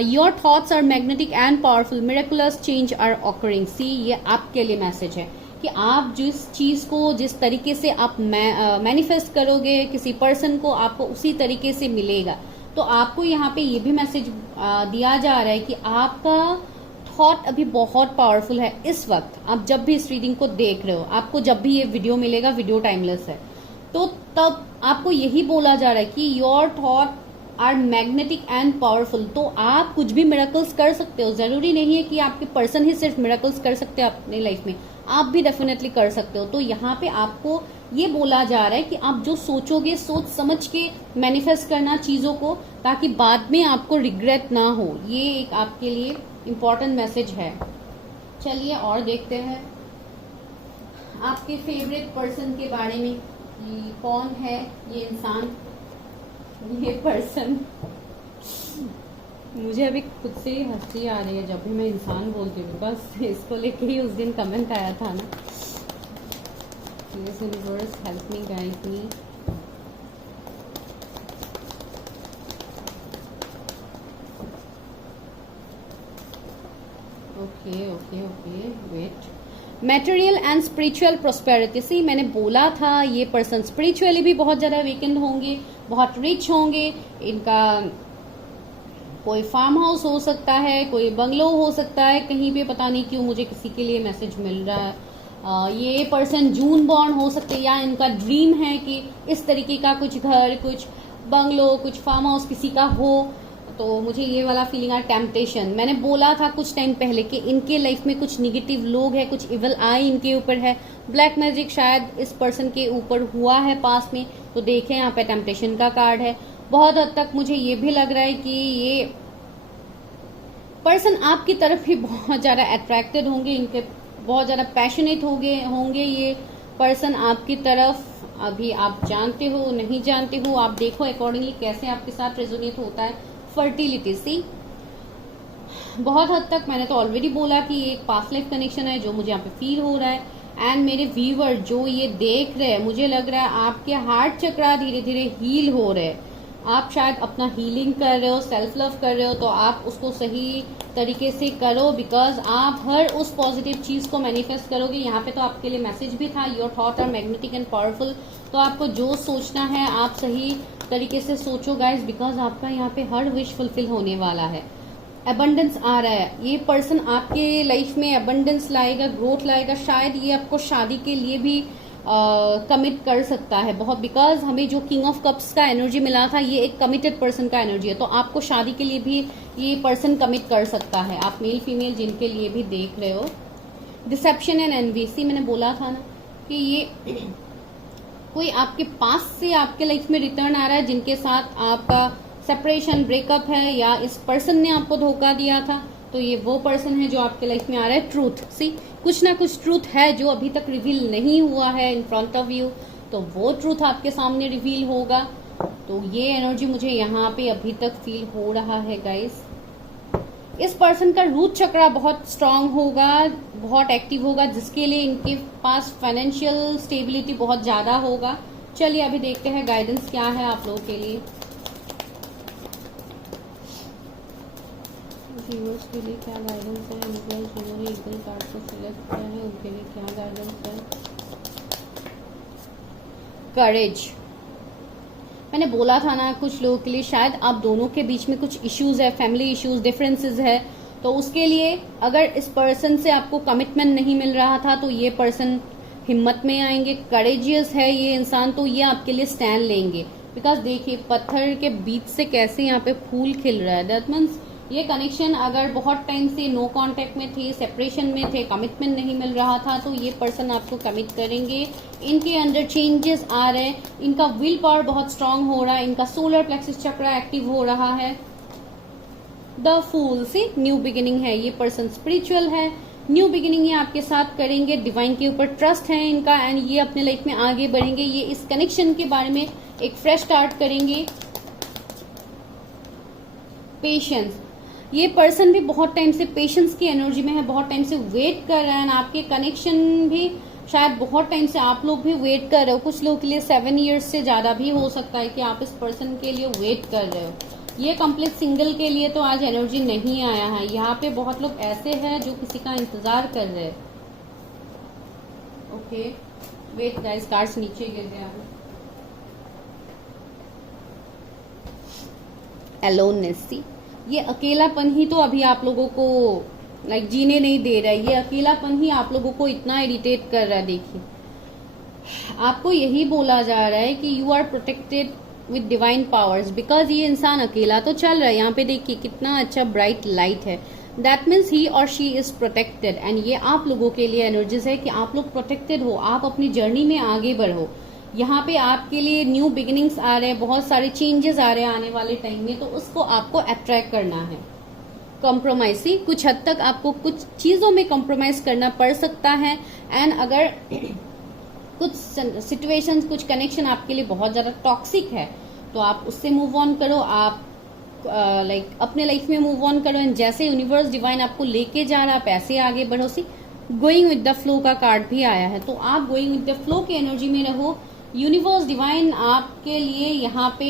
Your thoughts are magnetic and powerful, miraculous change are occurring. See ये आपके लिए मैसेज है कि आप जिस चीज को जिस तरीके से आप मैनिफेस्ट करोगे किसी पर्सन को, आपको उसी तरीके से मिलेगा। तो आपको यहाँ पे ये भी मैसेज दिया जा रहा है कि आपका थॉट अभी बहुत पावरफुल है। इस वक्त आप जब भी इस रीडिंग को देख रहे हो, आपको जब भी ये वीडियो मिलेगा, वीडियो टाइमलेस है, तो तब आपको यही बोला जा रहा है कि your thought are magnetic and powerful. तो आप कुछ भी मिरेकल्स कर सकते हो, जरूरी नहीं है कि आपके पर्सन ही सिर्फ मिरेकल्स कर सकते हैं अपने लाइफ में, आप भी डेफिनेटली कर सकते हो। तो यहाँ पे आपको ये बोला जा रहा है कि आप जो सोचोगे सोच समझ के मैनिफेस्ट करना चीजों को, ताकि बाद में आपको रिग्रेट ना हो। ये एक आपके लिए इम्पोर्टेंट मैसेज है। चलिए और देखते हैं आपके फेवरेट पर्सन के बारे में कि कौन है ये इंसान, ये पर्सन। मुझे अभी खुद से ही हंसी आ रही है जब भी मैं इंसान बोलती हूँ, बस इसको लेके ही उस दिन कमेंट आया था ना। Please universe help me, guide me. Okay okay okay wait. Material and spiritual prosperity, see मैंने बोला था ये पर्सन स्पिरिचुअली भी बहुत ज्यादा वीकेंड होंगे, बहुत रिच होंगे। इनका कोई फार्म हाउस हो सकता है, कोई बंगलो हो सकता है, कहीं पे पता नहीं क्यों मुझे किसी के लिए मैसेज मिल रहा है। ये पर्सन जून बॉर्न हो सकते हैं या इनका ड्रीम है कि इस तरीके का कुछ घर, कुछ बंगलो, कुछ फार्म हाउस किसी का हो। तो मुझे ये वाला फीलिंग है टेम्पटेशन। मैंने बोला था कुछ टाइम पहले कि इनके लाइफ में कुछ निगेटिव लोग हैं, कुछ इवल आई इनके ऊपर है, ब्लैक मैजिक शायद इस पर्सन के ऊपर हुआ है पास में। तो देखें यहाँ पे टेम्पटेशन का कार्ड है। बहुत हद तक मुझे ये भी लग रहा है कि ये पर्सन आपकी तरफ ही बहुत ज्यादा अट्रैक्टेड होंगे, इनके बहुत ज्यादा पैशनेट होंगे ये पर्सन आपकी तरफ। अभी आप जानते हो नहीं जानते हो, आप देखो अकॉर्डिंगली कैसे आपके साथ रेजोनेट होता है। फर्टिलिटी, सी बहुत हद तक मैंने तो ऑलरेडी बोला कि ये एक पास्ट लाइफ कनेक्शन है जो मुझे यहाँ पे फील हो रहा है। एंड मेरे व्यूअर जो ये देख रहे हैं, मुझे लग रहा है आपके हार्ट चक्र धीरे धीरे हील हो रहे हैं। आप शायद अपना हीलिंग कर रहे हो, सेल्फ लव कर रहे हो, तो आप उसको सही तरीके से करो बिकॉज आप हर उस पॉजिटिव चीज को मैनिफेस्ट करोगे। यहाँ पे तो आपके लिए मैसेज भी था, your thought are magnetic and powerful. तो आपको जो सोचना है आप सही तरीके से सोचो गाइज, बिकॉज आपका यहाँ पे हर विश फुलफिल होने वाला है। अबंडेंस आ रहा है, ये पर्सन आपके लाइफ में अबंडेंस लाएगा, ग्रोथ लाएगा। शायद ये आपको शादी के लिए भी कमिट कर सकता है बहुत, बिकॉज हमें जो किंग ऑफ कप्स का एनर्जी मिला था ये एक कमिटेड पर्सन का एनर्जी है। तो आपको शादी के लिए भी ये पर्सन कमिट कर सकता है, आप मेल फीमेल जिनके लिए भी देख रहे हो। डिसेप्शन एंड एनवी, मैंने बोला था ना कि ये कोई आपके पास से आपके लाइफ में रिटर्न आ रहा है जिनके साथ आपका सेपरेशन ब्रेकअप है या इस पर्सन ने आपको धोखा दिया था। तो ये वो पर्सन है जो आपके लाइफ में आ रहा है। ट्रूथ, सी कुछ ना कुछ ट्रूथ है जो अभी तक रिवील नहीं हुआ है इन फ्रंट ऑफ यू। तो वो ट्रूथ आपके सामने रिवील होगा। तो ये एनर्जी मुझे यहाँ पे अभी तक फील हो रहा है गाइस। इस पर्सन का रूट चक्रा बहुत स्ट्रांग होगा, बहुत एक्टिव होगा, जिसके लिए इनके पास फाइनेंशियल स्टेबिलिटी बहुत ज्यादा होगा। चलिए अभी देखते हैं गाइडेंस क्या है आप लोगों के लिए। व्यूअर्स के लिए क्या गाइडेंस है, जिन्होंने ईगल कार्ड को सिलेक्ट किया है उनके लिए क्या गाइडेंस है। करेज, मैंने बोला था ना कुछ लोगों के लिए शायद आप दोनों के बीच में कुछ इश्यूज है, फैमिली इश्यूज, डिफरेंसेस है, तो उसके लिए अगर इस पर्सन से आपको कमिटमेंट नहीं मिल रहा था तो ये पर्सन हिम्मत में आएंगे, करेजियस है ये इंसान, तो ये आपके लिए स्टैंड लेंगे। बिकॉज देखिए पत्थर के बीच से कैसे यहाँ पे फूल खिल रहा है। दैट मीन्स ये कनेक्शन अगर बहुत टाइम से नो कांटेक्ट में थे, सेपरेशन में थे, कमिटमेंट नहीं मिल रहा था, तो ये पर्सन आपको कमिट करेंगे। इनके अंदर चेंजेस आ रहे हैं, इनका विल पावर बहुत स्ट्रांग हो रहा है, इनका सोलर प्लेक्सस चक्र एक्टिव हो रहा है। द फूल से न्यू बिगिनिंग है, ये पर्सन स्पिरिचुअल है, न्यू बिगिनिंग ये आपके साथ करेंगे, डिवाइन के ऊपर ट्रस्ट है इनका, एंड ये अपने लाइफ में आगे बढ़ेंगे। ये इस कनेक्शन के बारे में एक फ्रेश स्टार्ट करेंगे। पेशेंस, ये पर्सन भी बहुत टाइम से पेशेंस की एनर्जी में है, बहुत टाइम से वेट कर रहे हैं। आपके कनेक्शन भी शायद बहुत टाइम से आप लोग भी वेट कर रहे हो। कुछ लोग के लिए 7 इयर्स से ज्यादा भी हो सकता है कि आप इस पर्सन के लिए वेट कर रहे हो। ये कंप्लीट सिंगल के लिए तो आज एनर्जी नहीं आया है। यहाँ पे बहुत लोग ऐसे हैं जो किसी का इंतजार कर रहे हैं। ओके वेट गाइस, कार्ड्स नीचे गिर गया। एलोननेस, ये अकेलापन ही तो अभी आप लोगों को लाइक जीने नहीं दे रहा है। ये अकेलापन ही आप लोगों को इतना इरिटेट कर रहा है। देखिए आपको यही बोला जा रहा है कि you are protected with divine powers, because ये इंसान अकेला तो चल रहा है। यहाँ पे देखिए कितना अच्छा ब्राइट लाइट है। दैट मीन्स ही और शी इज प्रोटेक्टेड, एंड ये आप लोगों के लिए एनर्जीज है कि आप लोग प्रोटेक्टेड हो, आप अपनी जर्नी में आगे बढ़ो। यहाँ पे आपके लिए न्यू बिगिनिंग्स आ रहे हैं, बहुत सारे चेंजेस आ रहे हैं आने वाले टाइम में, तो उसको आपको अट्रैक्ट करना है। कॉम्प्रोमाइज, ही कुछ हद तक आपको कुछ चीजों में कॉम्प्रोमाइज करना पड़ सकता है। एंड अगर कुछ सिचुएशंस, कुछ कनेक्शन आपके लिए बहुत ज्यादा टॉक्सिक है तो आप उससे मूव ऑन करो। आप लाइक अपने लाइफ में मूव ऑन करो, एंड जैसे यूनिवर्स डिवाइन आपको लेके जा रहा है आप ऐसे आगे बढ़ो। सी गोइंग विद द फ्लो का कार्ड भी आया है, तो आप गोइंग विद द फ्लो की एनर्जी में रहो। यूनिवर्स डिवाइन आपके लिए यहाँ पे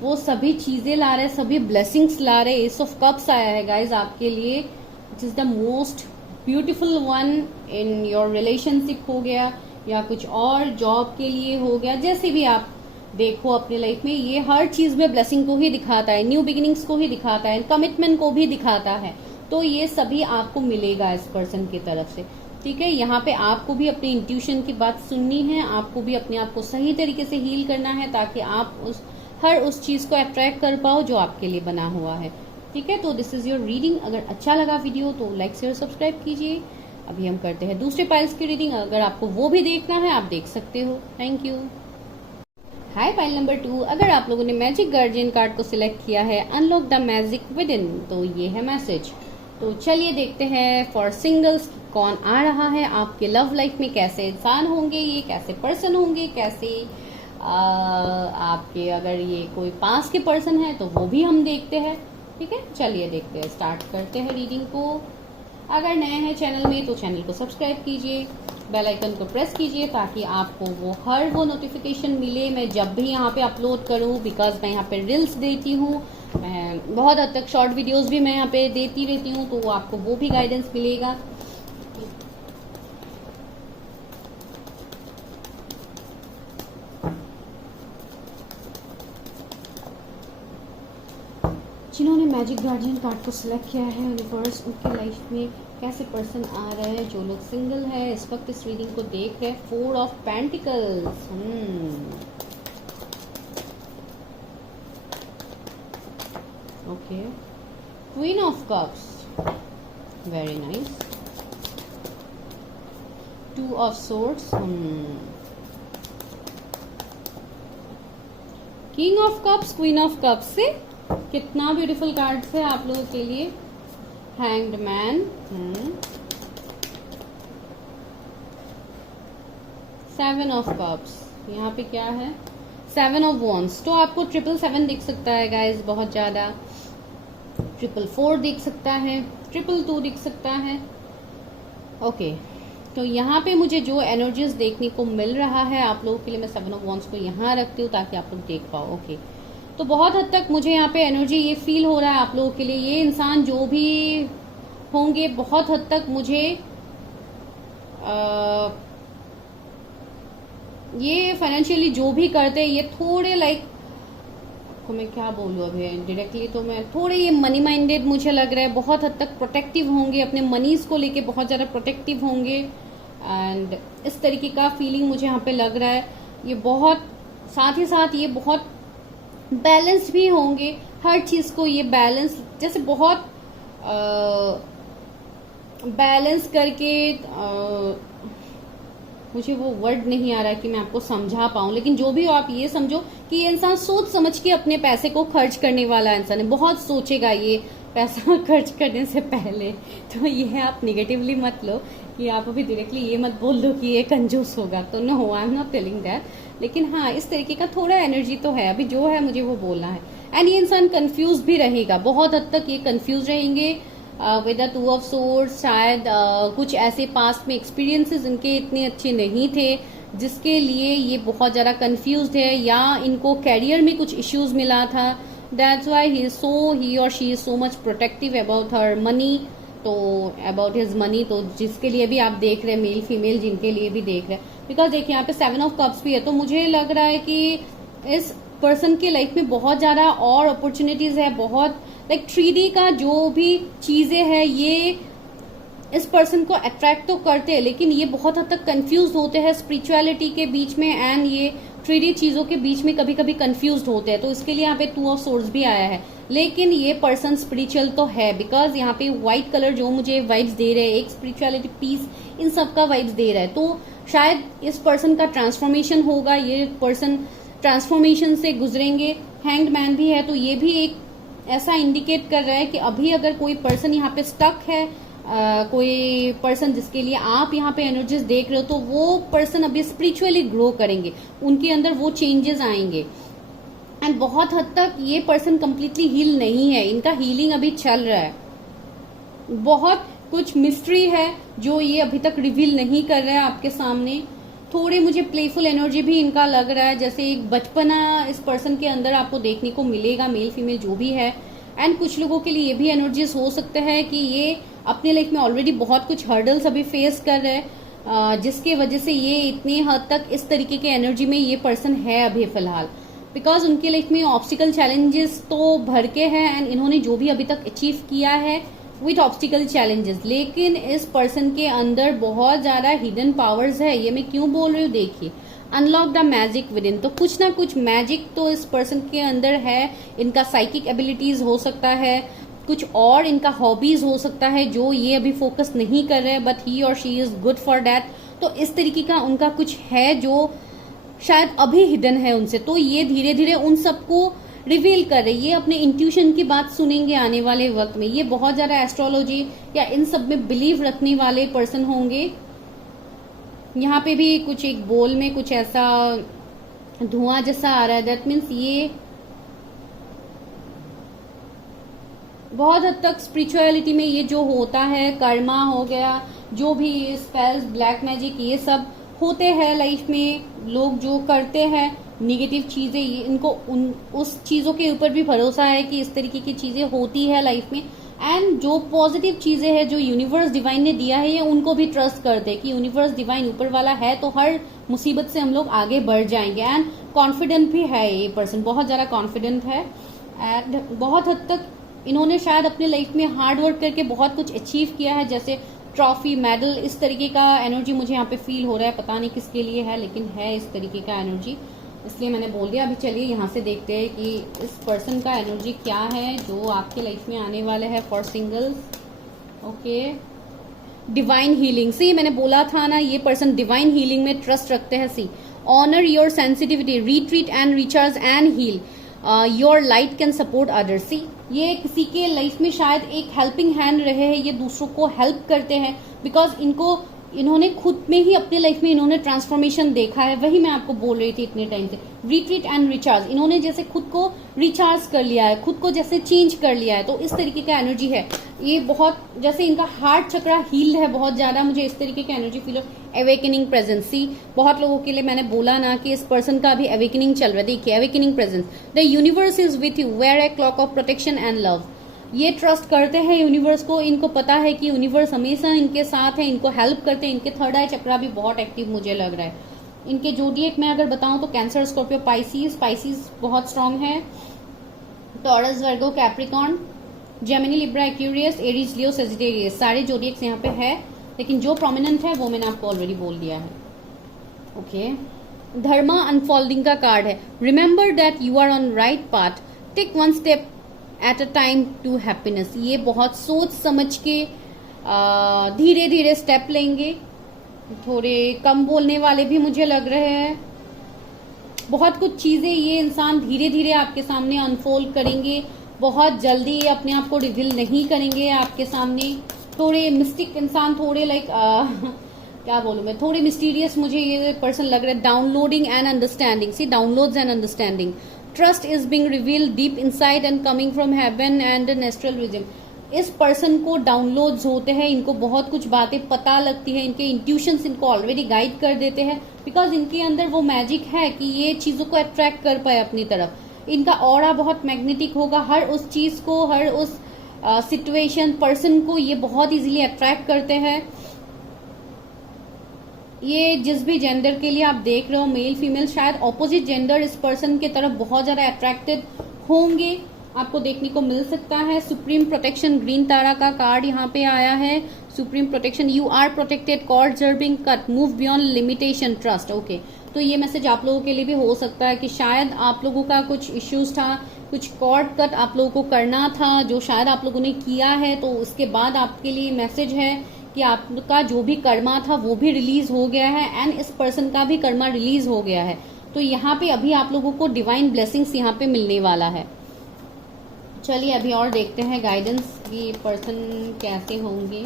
वो सभी चीजें ला रहे, सभी ब्लेसिंग्स ला रहे। एस ऑफ कप्स आया है गाइज आपके लिए, विच is the most beautiful one in your relationship हो गया, या कुछ और जॉब के लिए हो गया। जैसे भी आप देखो अपने लाइफ में, ये हर चीज में ब्लेसिंग को ही दिखाता है, न्यू बिगिनिंग्स को ही दिखाता है, कमिटमेंट को भी दिखाता है। तो ये सभी आपको मिलेगा इस पर्सन की तरफ से। ठीक है, यहाँ पे आपको भी अपनी इंट्यूशन की बात सुननी है, आपको भी अपने आप को सही तरीके से हील करना है, ताकि आप हर उस चीज को अट्रैक्ट कर पाओ जो आपके लिए बना हुआ है। ठीक है, तो दिस इज योर रीडिंग। अगर अच्छा लगा वीडियो तो लाइक शेयर सब्सक्राइब कीजिए। अभी हम करते हैं दूसरे पाइल्स की रीडिंग, अगर आपको वो भी देखना है आप देख सकते हो। Thank you. Hi pile number 2, अगर आप लोगों ने मैजिक गार्जियन कार्ड को सिलेक्ट किया है, unlock the magic with in, तो ये है मैसेज। तो चलिए देखते हैं फॉर सिंगल्स कौन आ रहा है आपके लव लाइफ में, कैसे इंसान होंगे ये, कैसे पर्सन होंगे, कैसे आपके अगर ये कोई पास के पर्सन है तो वो भी हम देखते हैं। ठीक है, चलिए देखते हैं, स्टार्ट करते हैं रीडिंग को। अगर नए हैं चैनल में तो चैनल को सब्सक्राइब कीजिए, बेल आइकन को प्रेस कीजिए, ताकि आपको वो नोटिफिकेशन मिले मैं जब भी यहाँ पे अपलोड करूँ। बिकॉज मैं यहाँ पे रील्स देती हूँ, मैं बहुत हद तक शॉर्ट वीडियोस भी मैं यहाँ पे देती रहती हूँ, तो आपको वो भी गाइडेंस मिलेगा। जिन्होंने मैजिक गार्जियन कार्ड को सिलेक्ट किया है यूनिवर्स, उनके लाइफ में कैसे पर्सन आ रहे हैं। जो लोग सिंगल है इस वक्त इस रीडिंग को देख रहे हैं, 4 of pentacles, okay, queen of cups, very nice, 2 of swords, king of cups, queen of cups से कितना ब्यूटीफुल कार्ड्स है आप लोगों के लिए। हैंग्ड मैन, 7 ऑफ कप्स, यहाँ पे क्या है, 7 ऑफ वॉन्ड्स। तो आपको 777 दिख सकता है गाइज, बहुत ज्यादा 444 दिख सकता है, 222 दिख सकता है। ओके, तो यहाँ पे मुझे जो एनर्जीज देखने को मिल रहा है आप लोगों के लिए, मैं 7 ऑफ वॉन्ड्स को यहाँ रखती हूँ ताकि आप लोग देख पाओ। ओके, तो बहुत हद तक मुझे यहाँ पे एनर्जी ये फील हो रहा है आप लोगों के लिए, ये इंसान जो भी होंगे बहुत हद तक मुझे ये फाइनेंशियली जो भी करते हैं ये थोड़े लाइक, आपको मैं क्या बोलूँ अभी डायरेक्टली, तो मैं थोड़े ये मनी माइंडेड मुझे लग रहा है, बहुत हद तक प्रोटेक्टिव होंगे, अपने मनीज को लेके बहुत ज़्यादा प्रोटेक्टिव होंगे। एंड इस तरीके का फीलिंग मुझे यहाँ पे लग रहा है। ये बहुत साथ ही साथ ये बहुत बैलेंस्ड भी होंगे, हर चीज़ को ये बैलेंस, जैसे बहुत बैलेंस करके मुझे वो वर्ड नहीं आ रहा है कि मैं आपको समझा पाऊं, लेकिन जो भी हो आप ये समझो कि ये इंसान सोच समझ के अपने पैसे को खर्च करने वाला इंसान है, बहुत सोचेगा ये पैसा खर्च करने से पहले। तो ये आप निगेटिवली मत लो कि आप अभी डायरेक्टली ये मत बोल दो कि ये कंजूस होगा, तो no, I am not telling that. लेकिन हाँ, इस तरीके का थोड़ा एनर्जी तो है, अभी जो है मुझे वो बोलना है। एंड ये इंसान कंफ्यूज भी रहेगा, बहुत हद तक ये कंफ्यूज रहेंगे विद द 2 ऑफ सोर्ड्स। शायद कुछ ऐसे पास्ट में एक्सपीरियंसेस इनके इतने अच्छे नहीं थे जिसके लिए ये बहुत ज़्यादा कंफ्यूज्ड है, या इनको कैरियर में कुछ इश्यूज मिला था, दैट्स व्हाई ही और she is so much protective about her money, तो अबाउट हिज मनी। तो जिसके लिए भी आप देख रहे हैं, मेल फीमेल जिनके लिए भी देख रहे हैं, बिकॉज देखिए यहाँ पे 7 ऑफ कप्स भी है, तो मुझे लग रहा है कि इस पर्सन के लाइफ में बहुत ज़्यादा और अपॉर्चुनिटीज है, बहुत लाइक 3D का जो भी चीजें हैं ये इस पर्सन को अट्रैक्ट तो करते हैं, लेकिन ये बहुत हद तक कंफ्यूज होते हैं स्पिरिचुअलिटी के बीच में एंड ये 3D चीजों के बीच में कभी कभी कंफ्यूज होते हैं। तो इसके लिए यहाँ पे 2 ऑफ सोर्ड्स भी आया है, लेकिन ये पर्सन स्पिरिचुअल तो है, बिकॉज यहाँ पे व्हाइट कलर जो मुझे वाइब्स दे रहे हैं, एक स्पिरिचुअलिटी, पीस, इन सब का वाइब्स दे रहा है। तो शायद इस पर्सन का ट्रांसफॉर्मेशन होगा, ये पर्सन ट्रांसफॉर्मेशन से गुजरेंगे। हैंग्ड मैन भी है, तो ये भी एक ऐसा इंडिकेट कर रहा है कि अभी अगर कोई पर्सन यहाँ पे स्टक है, कोई पर्सन जिसके लिए आप यहाँ पे एनर्जीज देख रहे हो, तो वो पर्सन अभी स्पिरिचुअली ग्रो करेंगे, उनके अंदर वो चेंजेस आएंगे। एंड बहुत हद तक ये पर्सन कंप्लीटली हील नहीं है, इनका हीलिंग अभी चल रहा है, बहुत कुछ मिस्ट्री है जो ये अभी तक रिवील नहीं कर रहा है आपके सामने। थोड़े मुझे प्लेफुल एनर्जी भी इनका लग रहा है, जैसे एक बचपना इस पर्सन के अंदर आपको देखने को मिलेगा, मेल फीमेल जो भी है। एंड कुछ लोगों के लिए ये भी एनर्जीज हो सकते हैं कि ये अपने लाइफ में ऑलरेडी बहुत कुछ हर्डल्स अभी फेस कर रहे हैं, जिसके वजह से ये इतने हद तक इस तरीके के एनर्जी में ये पर्सन है अभी फिलहाल, बिकॉज उनके लाइफ में ऑब्स्टिकल चैलेंजेस तो भर के हैं एंड इन्होंने जो भी अभी तक अचीव किया है विथ ऑब्स्टिकल चैलेंजेस, लेकिन इस पर्सन के अंदर बहुत ज्यादा हिडन पावर्स है। ये मैं क्यों बोल रही हूँ, देखिए, unlock the magic with in, तो कुछ ना कुछ मैजिक तो इस पर्सन के अंदर है। इनका साइकिक एबिलिटीज हो सकता है, कुछ और इनका हॉबीज हो सकता है जो ये अभी फोकस नहीं कर रहे, बट ही और she is good for that. तो इस तरीके का उनका कुछ है जो शायद अभी हिडन है उनसे, तो ये धीरे धीरे उन सबको रिवील कर रहे। ये अपने इंट्यूशन की बात सुनेंगे आने वाले वक्त में। ये बहुत ज्यादा एस्ट्रोलॉजी या इन सब में बिलीव रखने वाले पर्सन होंगे। यहाँ पे भी कुछ एक बोल में कुछ ऐसा धुआं जैसा आ रहा है, दैट मीन्स ये बहुत हद तक स्पिरिचुअलिटी में ये जो होता है, कर्मा हो गया, जो भी स्पेल्स, ब्लैक मैजिक, ये सब होते हैं लाइफ में, लोग जो करते हैं निगेटिव चीजें, ये इनको उस चीजों के ऊपर भी भरोसा है कि इस तरीके की चीजें होती है लाइफ में। एंड जो पॉजिटिव चीजें हैं जो यूनिवर्स डिवाइन ने दिया है, ये उनको भी ट्रस्ट करते हैं कि यूनिवर्स डिवाइन ऊपर वाला है, तो हर मुसीबत से हम लोग आगे बढ़ जाएंगे। एंड कॉन्फिडेंट भी है ये पर्सन, बहुत ज्यादा कॉन्फिडेंट है। एंड बहुत हद तक इन्होंने शायद अपने लाइफ में हार्ड वर्क करके बहुत कुछ अचीव किया है, जैसे ट्रॉफी, मेडल, इस तरीके का एनर्जी मुझे यहाँ पे फील हो रहा है। पता नहीं किसके लिए है, लेकिन है इस तरीके का एनर्जी, इसलिए मैंने बोल दिया। अभी चलिए यहाँ से देखते हैं कि इस पर्सन का एनर्जी क्या है जो आपके लाइफ में आने वाले है for singles. Okay, divine healing, see मैंने बोला था ना, ये पर्सन डिवाइन हीलिंग में ट्रस्ट रखते हैं। See, honour your sensitivity, retreat and recharge and heal, your light can support others. See, ये किसी के लाइफ में शायद एक हेल्पिंग हैंड रहे हैं, ये दूसरों को हेल्प करते हैं, बिकॉज इनको इन्होंने खुद में ही अपने लाइफ में इन्होंने ट्रांसफॉर्मेशन देखा है, वही मैं आपको बोल रही थी इतने टाइम से। रिट्रीट एंड रिचार्ज, इन्होंने जैसे खुद को रिचार्ज कर लिया है, खुद को जैसे चेंज कर लिया है, तो इस तरीके का एनर्जी है ये। बहुत जैसे इनका हार्ट चक्रा हील्ड है बहुत ज्यादा, मुझे इस तरीके का एनर्जी फील हो। अवेकनिंग प्रेजेंसी, बहुत लोगों के लिए मैंने बोला ना कि इस पर्सन का अभी अवेकनिंग चल रहा है। देखिए awakening presence, the universe is with you, wear a cloak of protection and love. ये ट्रस्ट करते हैं यूनिवर्स को, इनको पता है कि यूनिवर्स हमेशा इनके साथ है, इनको हेल्प करते हैं। इनके थर्ड आई चक्रा भी बहुत एक्टिव मुझे लग रहा है। इनके जोडिएक में अगर बताऊं तो कैंसर, स्कॉर्पियो, पाइसिस बहुत स्ट्रांग है, Taurus, Virgo, Capricorn, Gemini, Libra, Aquarius, Aries, Leo, Sagittarius, सारे जोडिएक्स यहाँ पे है, लेकिन जो प्रोमिनेंट है वो मैंने आपको ऑलरेडी बोल दिया है। ओके, धर्मा अनफोल्डिंग का कार्ड है। Remember that you are on right path, take one step at a time to happiness. ये बहुत सोच समझ के धीरे धीरे स्टेप लेंगे। थोड़े कम बोलने वाले भी मुझे लग रहे हैं। बहुत कुछ चीजें ये इंसान धीरे धीरे आपके सामने अनफोल्ड करेंगे, बहुत जल्दी अपने आप को रिवील नहीं करेंगे आपके सामने। थोड़े मिस्टिक इंसान, थोड़े लाइक क्या बोलूं मैं, थोड़े मिस्टीरियस मुझे ये पर्सन लग रहा है। Downloading and understanding, see downloads and understanding, trust is being revealed deep inside and coming from heaven and natural vision. इस पर्सन को डाउनलोड्स होते हैं, इनको बहुत कुछ बातें पता लगती है, इनके इंट्यूशंस इनको ऑलरेडी गाइड कर देते हैं, बिकॉज इनके अंदर वो मैजिक है कि ये चीजों को अट्रैक्ट कर पाए अपनी तरफ। इनका ऑरा बहुत मैग्नेटिक होगा, हर उस चीज को, हर उस सिचुएशन, पर्सन को ये बहुत इजीली अट्रैक्ट करते हैं। ये जिस भी जेंडर के लिए आप देख रहे हो, मेल फीमेल, शायद ऑपोजिट जेंडर इस पर्सन के तरफ बहुत ज्यादा अट्रैक्टेड होंगे, आपको देखने को मिल सकता है। सुप्रीम प्रोटेक्शन, ग्रीन तारा का कार्ड यहाँ पे आया है। Supreme protection, you are protected, cord जर्बिंग cut, move beyond limitation, trust. Okay, तो ये मैसेज आप लोगों के लिए भी हो सकता है कि शायद आप लोगों का कुछ इश्यूज था, कुछ कॉर्ड कट आप लोगों को करना था, जो शायद आप लोगों ने किया है, तो उसके बाद आपके लिए मैसेज है कि आपका जो भी कर्मा था वो भी रिलीज हो गया है एंड इस पर्सन का भी कर्मा रिलीज हो गया है। तो यहाँ पे अभी आप लोगों को डिवाइन ब्लेसिंग्स यहाँ पे मिलने वाला है। चलिए अभी और देखते हैं गाइडेंस कि पर्सन कैसे होंगे।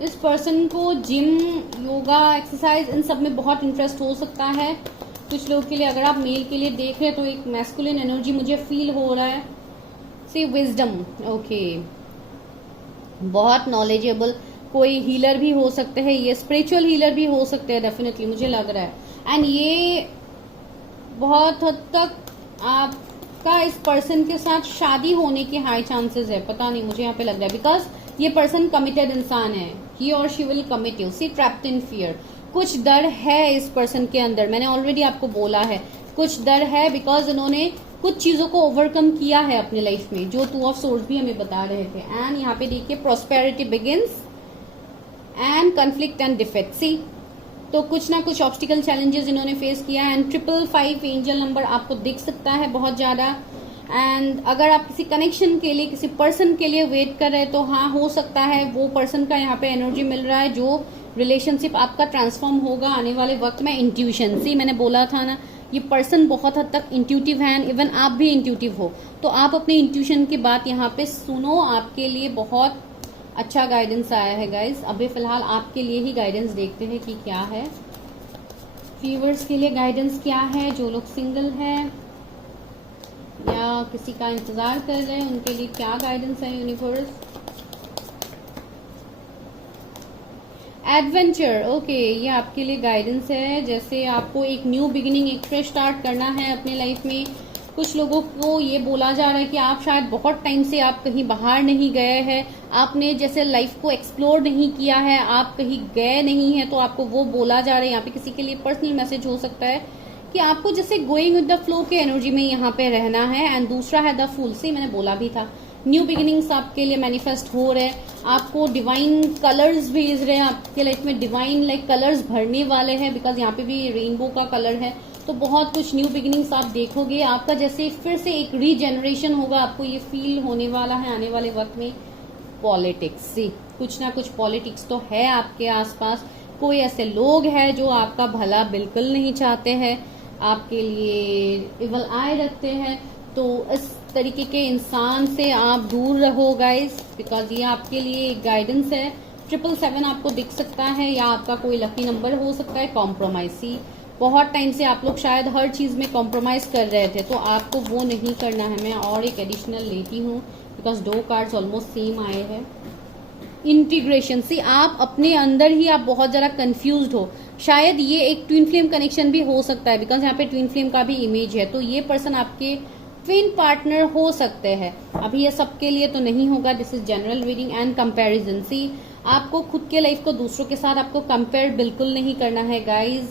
इस पर्सन को जिम, योगा, एक्सरसाइज इन सब में बहुत इंटरेस्ट हो सकता है। कुछ लोगों के लिए, अगर आप मेल के लिए देख रहे हैं तो एक मैस्कुलिन एनर्जी मुझे फील हो रहा है। सी विजडम, ओके, बहुत नॉलेजेबल, कोई हीलर भी हो सकते हैं, ये स्पिरिचुअल हीलर भी हो सकते हैं डेफिनेटली, मुझे लग रहा है। एंड ये बहुत हद तक आपका इस पर्सन के साथ शादी होने के हाई चांसेस है, पता नहीं, मुझे यहाँ पे लग रहा है, बिकॉज ये पर्सन कमिटेड इंसान है। ही और she will commit you, see trapped in fear. कुछ डर है इस पर्सन के अंदर, मैंने ऑलरेडी आपको बोला है, कुछ डर है, बिकॉज उन्होंने कुछ चीजों को ओवरकम किया है अपने लाइफ में, जो 2 ऑफ सोर्ड्स भी हमें बता रहे थे। एंड यहाँ पे देखिए prosperity begins end conflict and defect, see, तो कुछ ना कुछ ऑब्स्टिकल चैलेंजेस इन्होंने फेस किया। एंड 555 एंजल नंबर आपको दिख सकता है बहुत ज्यादा। एंड अगर आप किसी कनेक्शन के लिए, किसी पर्सन के लिए वेट कर रहे हैं तो हाँ, हो सकता है वो पर्सन का यहाँ पे एनर्जी मिल रहा है, जो रिलेशनशिप आपका ट्रांसफॉर्म होगा आने वाले वक्त में। इंट्यूशन, सी मैंने बोला था ना, ये पर्सन बहुत हद तक इंट्यूटिव है, इवन आप भी इंट्यूटिव हो, तो आप अपने इंट्यूशन की बात यहाँ पे सुनो, आपके लिए बहुत अच्छा गाइडेंस आया है गाइज। अभी फिलहाल आपके लिए ही गाइडेंस देखते हैं कि क्या है। व्यूअर्स के लिए गाइडेंस क्या है, जो लोग सिंगल है या किसी का इंतजार कर रहे हैं, उनके लिए क्या गाइडेंस है यूनिवर्स। एडवेंचर, ओके, ये आपके लिए गाइडेंस है, जैसे आपको एक न्यू बिगिनिंग, एक फ्रेश स्टार्ट करना है अपने लाइफ में। कुछ लोगों को ये बोला जा रहा है कि आप शायद बहुत टाइम से आप कहीं बाहर नहीं गए हैं, आपने जैसे लाइफ को एक्सप्लोर नहीं किया है, आप कहीं गए नहीं है, तो आपको वो बोला जा रहा है। यहाँ पे किसी के लिए पर्सनल मैसेज हो सकता है कि आपको जैसे गोइंग विद द फ्लो के एनर्जी में यहाँ पे रहना है। एंड दूसरा है द फूल, से मैंने बोला भी था, न्यू बिगिनिंग्स आपके लिए मैनिफेस्ट हो रहे हैं, आपको डिवाइन कलर्स भेज रहे हैं, आपके लाइफ में डिवाइन लाइक कलर्स भरने वाले हैं, बिकॉज यहाँ पे भी रेनबो का कलर है। तो बहुत कुछ न्यू बिगिनिंग्स आप देखोगे, आपका जैसे फिर से एक रीजेनरेशन होगा, आपको ये फील होने वाला है आने वाले वक्त में। पॉलिटिक्स, सी, कुछ ना कुछ पॉलिटिक्स तो है आपके आसपास, कोई ऐसे लोग हैं जो आपका भला बिल्कुल नहीं चाहते हैं, आपके लिए इवल आय रखते हैं। तो इस तरीके के इंसान से आप दूर रहो गाइस, बिकॉज ये आपके लिए एक गाइडेंस है। 777 आपको दिख सकता है या आपका कोई लकी नंबर हो सकता है। कॉम्प्रोमाइज, सी बहुत टाइम से आप लोग शायद हर चीज में कॉम्प्रोमाइज कर रहे थे, तो आपको वो नहीं करना है। मैं और एक एडिशनल लेती हूँ बिकॉज 2 कार्ड्स ऑलमोस्ट सेम आए हैं। इंटीग्रेशन, सी आप अपने अंदर ही आप बहुत ज्यादा कंफ्यूज्ड हो। शायद ये एक ट्विन फ्लेम कनेक्शन भी हो सकता है बिकॉज यहाँ पे ट्विन फ्लेम का भी इमेज है, तो ये पर्सन आपके ट्विन पार्टनर हो सकते हैं। अभी ये सबके लिए तो नहीं होगा, this is general reading and comparison. See आपको खुद के लाइफ को दूसरों के साथ आपको कंपेयर बिल्कुल नहीं करना है गाइज।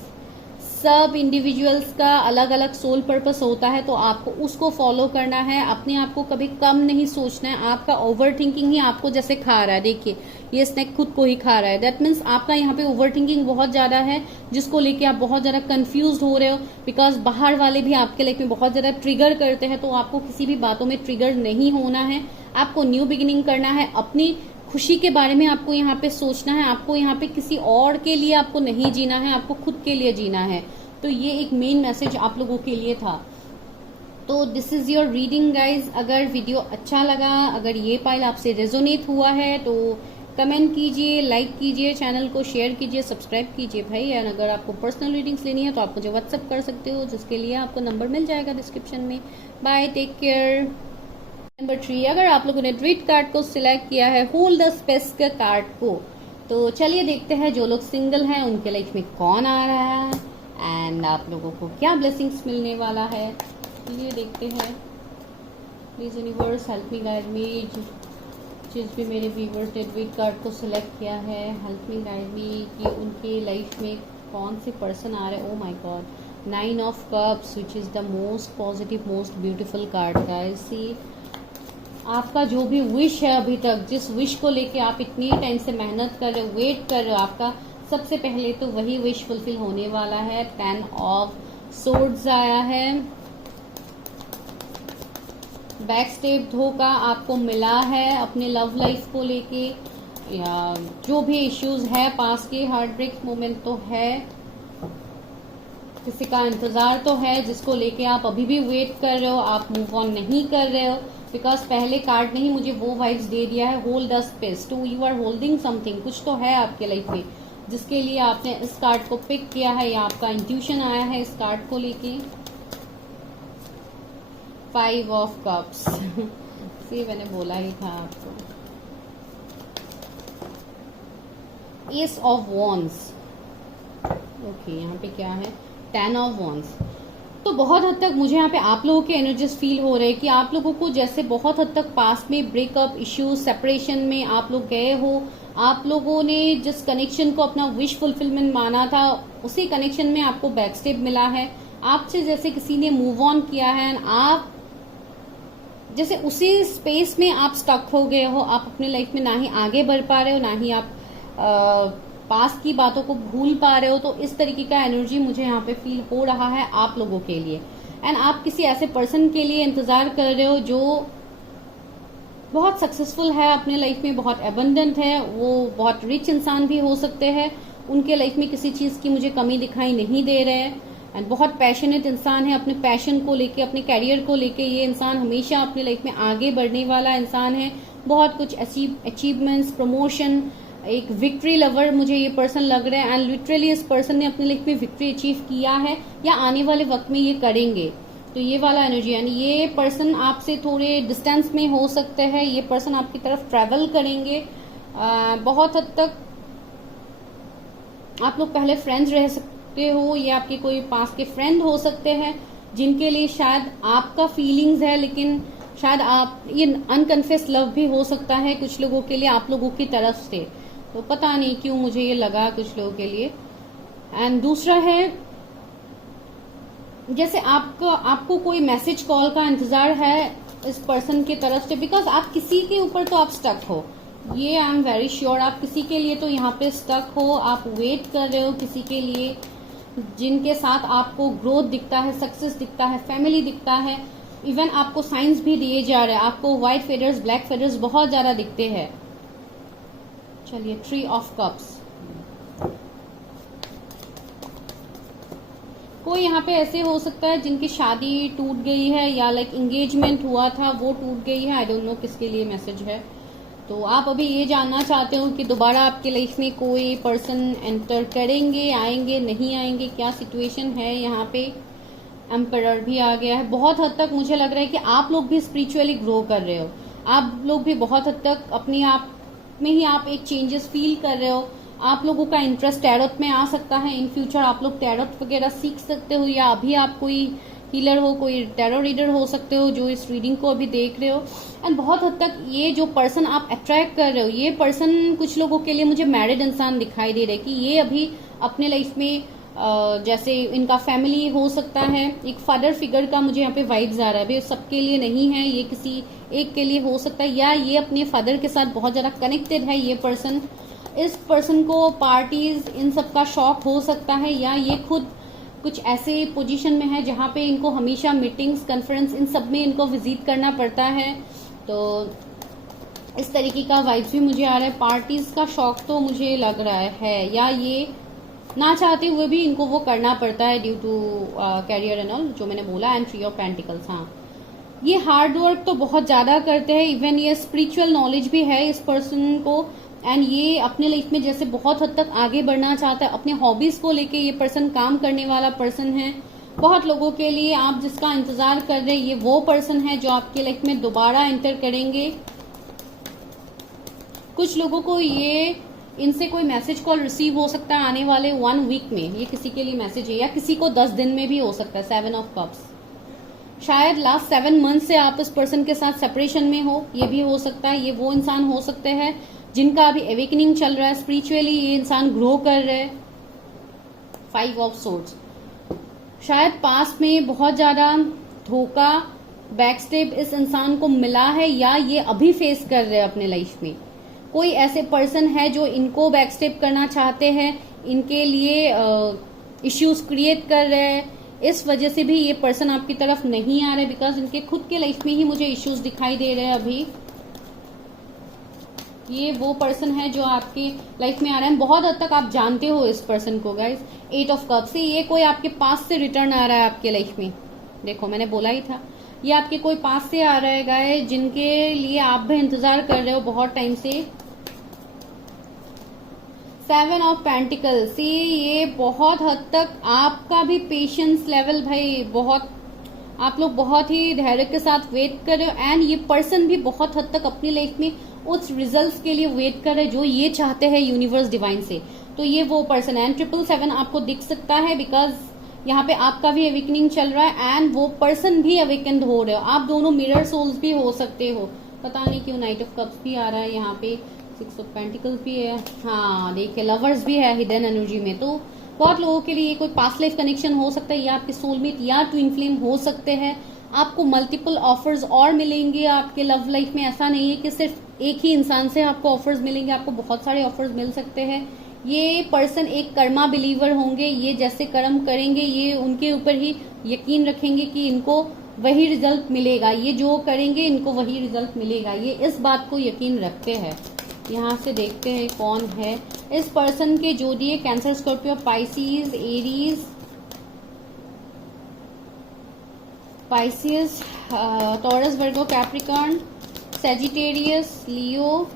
सब इंडिविजुअल्स का अलग अलग सोल पर्पस होता है, तो आपको उसको फॉलो करना है। अपने आप को कभी कम नहीं सोचना है। आपका ओवर थिंकिंग ही आपको जैसे खा रहा है, देखिए ये स्नैक खुद को ही खा रहा है। दैट मीन्स आपका यहाँ पे ओवर थिंकिंग बहुत ज्यादा है, जिसको लेके आप बहुत ज्यादा कंफ्यूज हो रहे हो। बिकॉज बाहर वाले भी आपके लाइफ में बहुत ज्यादा ट्रिगर करते हैं, तो आपको किसी भी बातों में ट्रिगर नहीं होना है। आपको न्यू बिगिनिंग करना है। अपनी खुशी के बारे में आपको यहाँ पे सोचना है। आपको यहाँ पे किसी और के लिए आपको नहीं जीना है, आपको खुद के लिए जीना है। तो ये एक मेन मैसेज आप लोगों के लिए था। तो this is your reading guys. अगर वीडियो अच्छा लगा, अगर ये पाइल आपसे रेजोनेट हुआ है तो कमेंट कीजिए, लाइक कीजिए, चैनल को शेयर कीजिए, सब्सक्राइब कीजिए भाई। एंड अगर आपको पर्सनल रीडिंग्स लेनी है तो आप मुझे व्हाट्सअप कर सकते हो, जिसके लिए आपको नंबर मिल जाएगा डिस्क्रिप्शन में। Bye, take care. नंबर 3, अगर आप लोगों ने रीड कार्ड को सिलेक्ट किया है, होल्ड द स्पेस के कार्ड को, तो चलिए देखते हैं जो लोग सिंगल हैं उनके लाइफ में कौन आ रहा है एंड आप लोगों को क्या ब्लेसिंग्स मिलने वाला है। चलिए देखते हैं। Please universe help me, guide मी। जिस भी मेरे व्यूवर्स ने रीड कार्ड को सिलेक्ट किया है, हेल्प मी, गाइड मी कि उनके लाइफ में कौन से पर्सन आ रहे हैं। Oh my God, 9 of cups which is the most positive, most beautiful card guys. See आपका जो भी विश है अभी तक, जिस विश को लेके आप इतनी टाइम से मेहनत कर रहे हो, वेट कर रहे हो, आपका सबसे पहले तो वही विश फुलफिल होने वाला है। 10 ऑफ सोर्ड्स आया है। बैक स्टेप धोखा आपको मिला है अपने लव लाइफ को लेके, या जो भी इश्यूज है पास के, हार्ट ब्रेक मोमेंट तो है, किसी का इंतजार तो है जिसको लेके आप अभी भी वेट कर रहे हो, आप मूव ऑन नहीं कर रहे हो। बिकॉज पहले कार्ड ने ही मुझे वो वाइब्स दे दिया है, hold the space, too you are holding something. कुछ तो है आपके लाइफ में जिसके लिए आपने इस कार्ड को पिक किया है, या आपका इंट्यूशन आया है इस कार्ड को लेके। 5 ऑफ कप्स सी मैंने बोला ही था आपको। एस ऑफ वॉन्ड्स, ओके यहाँ पे क्या है, 10 ऑफ वॉन्ड्स। तो बहुत हद तक मुझे यहाँ पे आप लोगों के एनर्जीज फील हो रहे हैं कि आप लोगों को जैसे बहुत हद तक पास में ब्रेकअप इश्यूज, सेपरेशन में आप लोग गए हो। आप लोगों ने जिस कनेक्शन को अपना विश फुलफिलमेंट माना था, उसी कनेक्शन में आपको बैक स्टेप मिला है। आपसे जैसे किसी ने मूव ऑन किया है, आप जैसे उसी स्पेस में आप स्टक हो गए हो। आप अपने लाइफ में ना ही आगे बढ़ पा रहे हो, ना ही आप पास की बातों को भूल पा रहे हो। तो इस तरीके का एनर्जी मुझे यहाँ पे फील हो रहा है आप लोगों के लिए। एंड आप किसी ऐसे पर्सन के लिए इंतजार कर रहे हो जो बहुत सक्सेसफुल है अपने लाइफ में, बहुत एबंडेंट है, वो बहुत रिच इंसान भी हो सकते हैं। उनके लाइफ में किसी चीज की मुझे कमी दिखाई नहीं दे रहे हैं। एंड बहुत पैशनेट इंसान है अपने पैशन को लेके, अपने कैरियर को लेके। ये इंसान हमेशा अपने लाइफ में आगे बढ़ने वाला इंसान है। बहुत कुछ अचीवमेंट्स, प्रमोशन, एक विक्ट्री लवर मुझे ये पर्सन लग रहा है। एंड लिटरली इस पर्सन ने अपने लाइफ में विक्ट्री अचीव किया है या आने वाले वक्त में ये करेंगे। तो ये वाला एनर्जी, यानी ये पर्सन आपसे थोड़े डिस्टेंस में हो सकते हैं। ये पर्सन आपकी तरफ ट्रैवल करेंगे। बहुत हद तक आप लोग पहले फ्रेंड्स रह सकते हो, ये आपके कोई पास के फ्रेंड हो सकते हैं जिनके लिए शायद आपका फीलिंग्स है, लेकिन शायद आप ये अनकन्फेस लव भी हो सकता है कुछ लोगों के लिए आप लोगों की तरफ से। तो पता नहीं क्यों मुझे ये लगा कुछ लोगों के लिए। एंड दूसरा है, जैसे आपको कोई मैसेज कॉल का इंतजार है इस पर्सन की तरफ से, बिकॉज आप किसी के ऊपर तो आप स्टक हो, ये आई एम वेरी श्योर। आप किसी के लिए तो यहाँ पे स्टक हो, आप वेट कर रहे हो किसी के लिए जिनके साथ आपको ग्रोथ दिखता है, सक्सेस दिखता है, फैमिली दिखता है। इवन आपको साइंस भी दिए जा रहे हैं, आपको व्हाइट फेदर्स, ब्लैक फेदर्स बहुत ज्यादा दिखते हैं। चलिए, 3 ऑफ कप्स। कोई यहाँ पे ऐसे हो सकता है जिनकी शादी टूट गई है या लाइक एंगेजमेंट हुआ था वो टूट गई है। आई डोंट नो किसके लिए मैसेज है। तो आप अभी ये जानना चाहते हो कि दोबारा आपके लाइफ में कोई पर्सन एंटर करेंगे, आएंगे, नहीं आएंगे, क्या सिचुएशन है। यहाँ पे एम्परर भी आ गया है। बहुत हद तक मुझे लग रहा है कि आप लोग भी स्पिरिचुअली ग्रो कर रहे हो। आप लोग भी बहुत हद तक अपने आप में ही आप एक चेंजेस फील कर रहे हो। आप लोगों का इंटरेस्ट टैरोट में आ सकता है। इन फ्यूचर आप लोग टैरोट वगैरह सीख सकते हो, या अभी आप कोई हीलर हो, कोई टैरो रीडर हो सकते हो जो इस रीडिंग को अभी देख रहे हो। एंड बहुत हद तक ये जो पर्सन आप अट्रैक्ट कर रहे हो, ये पर्सन कुछ लोगों के लिए मुझे मैरिड इंसान दिखाई दे रहा है कि ये अभी अपने लाइफ में जैसे इनका फैमिली हो सकता है, एक फादर फिगर का मुझे यहाँ पे वाइब्स आ रहा है। अभी सबके लिए नहीं है, ये किसी एक के लिए हो सकता है, या ये अपने फादर के साथ बहुत ज्यादा कनेक्टेड है ये पर्सन। इस पर्सन को पार्टीज इन सब का शौक हो सकता है, या ये खुद कुछ ऐसे पोजीशन में है जहाँ पे इनको हमेशा मीटिंग्स, कॉन्फ्रेंस, इन सब में इनको विजिट करना पड़ता है। तो इस तरीके का वाइब्स भी मुझे आ रहा है। पार्टीज का शौक तो मुझे लग रहा है, या ये ना चाहते हुए भी इनको वो करना पड़ता है due to career and all, जो मैंने बोला। एंड 3 ऑफ पेंटिकल्स, हाँ, ये हार्ड वर्क तो बहुत ज्यादा करते हैं। इवन ये स्पिरिचुअल नॉलेज भी है इस पर्सन को। एंड ये अपने लाइफ में जैसे बहुत हद तक आगे बढ़ना चाहता है। अपने हॉबीज को लेके ये पर्सन काम करने वाला पर्सन है। बहुत लोगों के लिए आप जिसका इंतजार कर रहे हैं, ये वो पर्सन है जो आपके लाइफ में दोबारा एंटर करेंगे। कुछ लोगों को ये इनसे कोई मैसेज कॉल रिसीव हो सकता है आने वाले 1 वीक में। ये किसी के लिए मैसेज है, या किसी को 10 दिन में भी हो सकता है। 7 ऑफ कप्स, शायद लास्ट 7 मंथ से आप इस पर्सन के साथ सेपरेशन में हो, ये भी हो सकता है। ये वो इंसान हो सकते हैं जिनका अभी एवेकनिंग चल रहा है, स्पिरिचुअली ये इंसान ग्रो कर रहे हैं। 5 ऑफ सोर्ड्स, शायद पास में बहुत ज्यादा धोखा, बैकस्टेप इस इंसान को मिला है, या ये अभी फेस कर रहे हैं अपने लाइफ में। कोई ऐसे पर्सन है जो इनको बैकस्टेप करना चाहते हैं, इनके लिए इश्यूज क्रिएट कर रहे हैं। इस वजह से भी ये पर्सन आपकी तरफ नहीं आ रहे, बिकॉज इनके खुद के लाइफ में ही मुझे इश्यूज दिखाई दे रहे हैं अभी। ये वो पर्सन है जो आपके लाइफ में आ रहा है। बहुत हद तक आप जानते हो इस पर्सन को गाइस। 8 ऑफ कप्स से ये कोई आपके पास से रिटर्न आ रहा है आपके लाइफ में। देखो मैंने बोला ही था, ये आपके कोई पास से आ रहा है गाइस, जिनके लिए आप भी इंतजार कर रहे हो बहुत टाइम से। 7 ऑफ पेंटिकल्स से ये बहुत हद तक आपका भी पेशेंस लेवल भाई बहुत, आप लोग बहुत ही धैर्य के साथ वेट कर रहे हो। एंड ये पर्सन भी बहुत हद तक अपनी लाइफ में उस रिजल्ट्स के लिए वेट कर रहे हैं जो ये चाहते हैं यूनिवर्स डिवाइन से। तो ये वो पर्सन है। 777 आपको दिख सकता है बिकॉज यहाँ पे आपका भी अवेकनिंग चल रहा है एंड वो पर्सन भी अवेकन हो रहे हो। आप दोनों मिरर सोल्स भी हो सकते हो, पता नहीं क्यों। नाइट ऑफ कप्स भी आ रहा है यहाँ पे, 6 ऑफ पेंटिकल्स भी है, हाँ देखिए लवर्स भी है हिडन एनर्जी में। तो बहुत लोगों के लिए कोई पास्ट लाइफ कनेक्शन हो सकता है, या आपके सोलमेट या ट्विन फ्लेम हो सकते हैं। आपको मल्टीपल ऑफर्स और मिलेंगे आपके लव लाइफ में। ऐसा नहीं है कि सिर्फ एक ही इंसान से आपको ऑफर्स मिलेंगे, आपको बहुत सारे ऑफर्स मिल सकते हैं। ये पर्सन एक कर्मा बिलीवर होंगे, ये जैसे कर्म करेंगे ये उनके ऊपर ही यकीन रखेंगे कि इनको वही रिजल्ट मिलेगा, ये जो करेंगे इनको वही रिजल्ट मिलेगा, ये इस बात को यकीन रखते हैं। यहाँ से देखते हैं कौन है इस पर्सन के जोड़िए। Cancer, Scorpio, Pisces, Aries, Pisces, Taurus, Virgo, Capricorn, Sagittarius, Leo,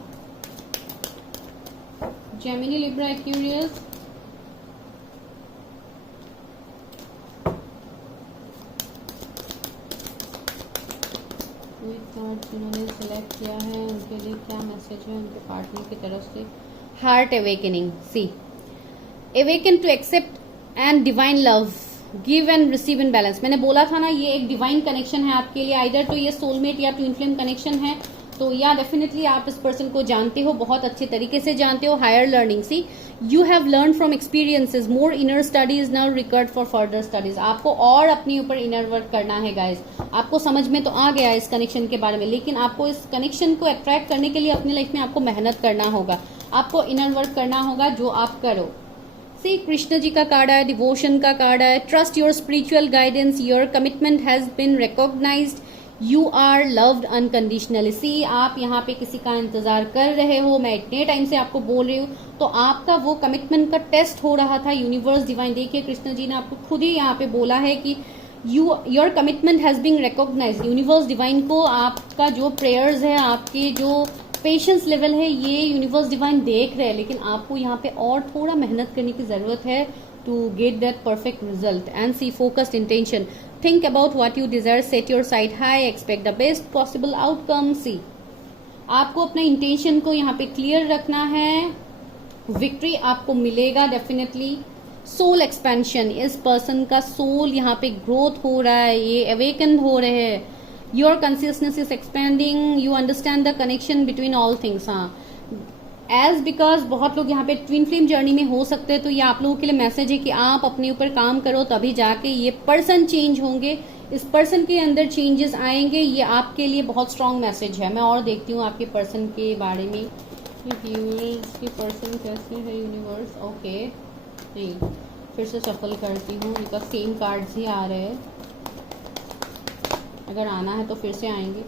Gemini, Libra, Aquarius, जिन्होंने सिलेक्ट किया है उनके लिए क्या मैसेज है उनके पार्टनर की तरफ से। Heart awakening, see awaken to accept and divine love, give and receive in balance. मैंने बोला था ना ये एक डिवाइन कनेक्शन है आपके लिए, आइदर तो ये सोलमेट या ट्विन फ्लेम कनेक्शन है। तो या डेफिनेटली आप इस पर्सन को जानते हो, बहुत अच्छे तरीके से जानते हो। Higher learning, see you have learn from experiences, more inner study is now required for further studies. आपको और अपने ऊपर इनर वर्क करना है गाइज। आपको समझ में तो आ गया इस कनेक्शन के बारे में, लेकिन आपको इस कनेक्शन को अट्रैक्ट करने के लिए अपनी लाइफ में आपको मेहनत करना होगा, आपको इनर वर्क करना होगा, जो आप करो। सी कृष्ण जी का कार्ड है, डिवोशन का कार्ड है, trust your spiritual guidance, your commitment has been recognised, you are loved unconditionally. See आप यहाँ पे किसी का इंतजार कर रहे हो, मैं इतने टाइम से आपको बोल रही हूँ, तो आपका वो कमिटमेंट का टेस्ट हो रहा था। यूनिवर्स डिवाइन, देखिए कृष्ण जी ने आपको खुद ही यहाँ पे बोला है कि your commitment has been recognize. Universe divine को आपका जो प्रेयर्स है, आपके जो पेशेंस लेवल है, ये यूनिवर्स डिवाइन देख रहे हैं, लेकिन आपको यहाँ पे और थोड़ा मेहनत करने की जरूरत है to get that perfect result. And see, focused intention, think about what you desire, set your sight high, expect the best possible outcome. See, आपको अपना इंटेंशन को यहाँ पे क्लियर रखना है, विक्ट्री आपको मिलेगा डेफिनेटली। सोल एक्सपेंशन, इस पर्सन का सोल यहाँ पे ग्रोथ हो रहा है, ये अवेकन हो रहे हैं। Your consciousness is expanding, you understand the connection between all things. हाँ, एज बिकॉज बहुत लोग यहाँ पे ट्विन फ्लेम जर्नी में हो सकते हैं, तो ये आप लोगों के लिए मैसेज है कि आप अपने ऊपर काम करो, तभी जाके ये पर्सन चेंज होंगे, इस पर्सन के अंदर चेंजेस आएंगे। ये आपके लिए बहुत स्ट्रांग मैसेज है। मैं और देखती हूँ आपके पर्सन के बारे में, की पर्सन कैसे है यूनिवर्स। ओके, नहीं, फिर से सफल करती हूँ, बिकॉज सेम कार्ड्स ही आ रहे हैं, अगर आना है तो फिर से आएंगे।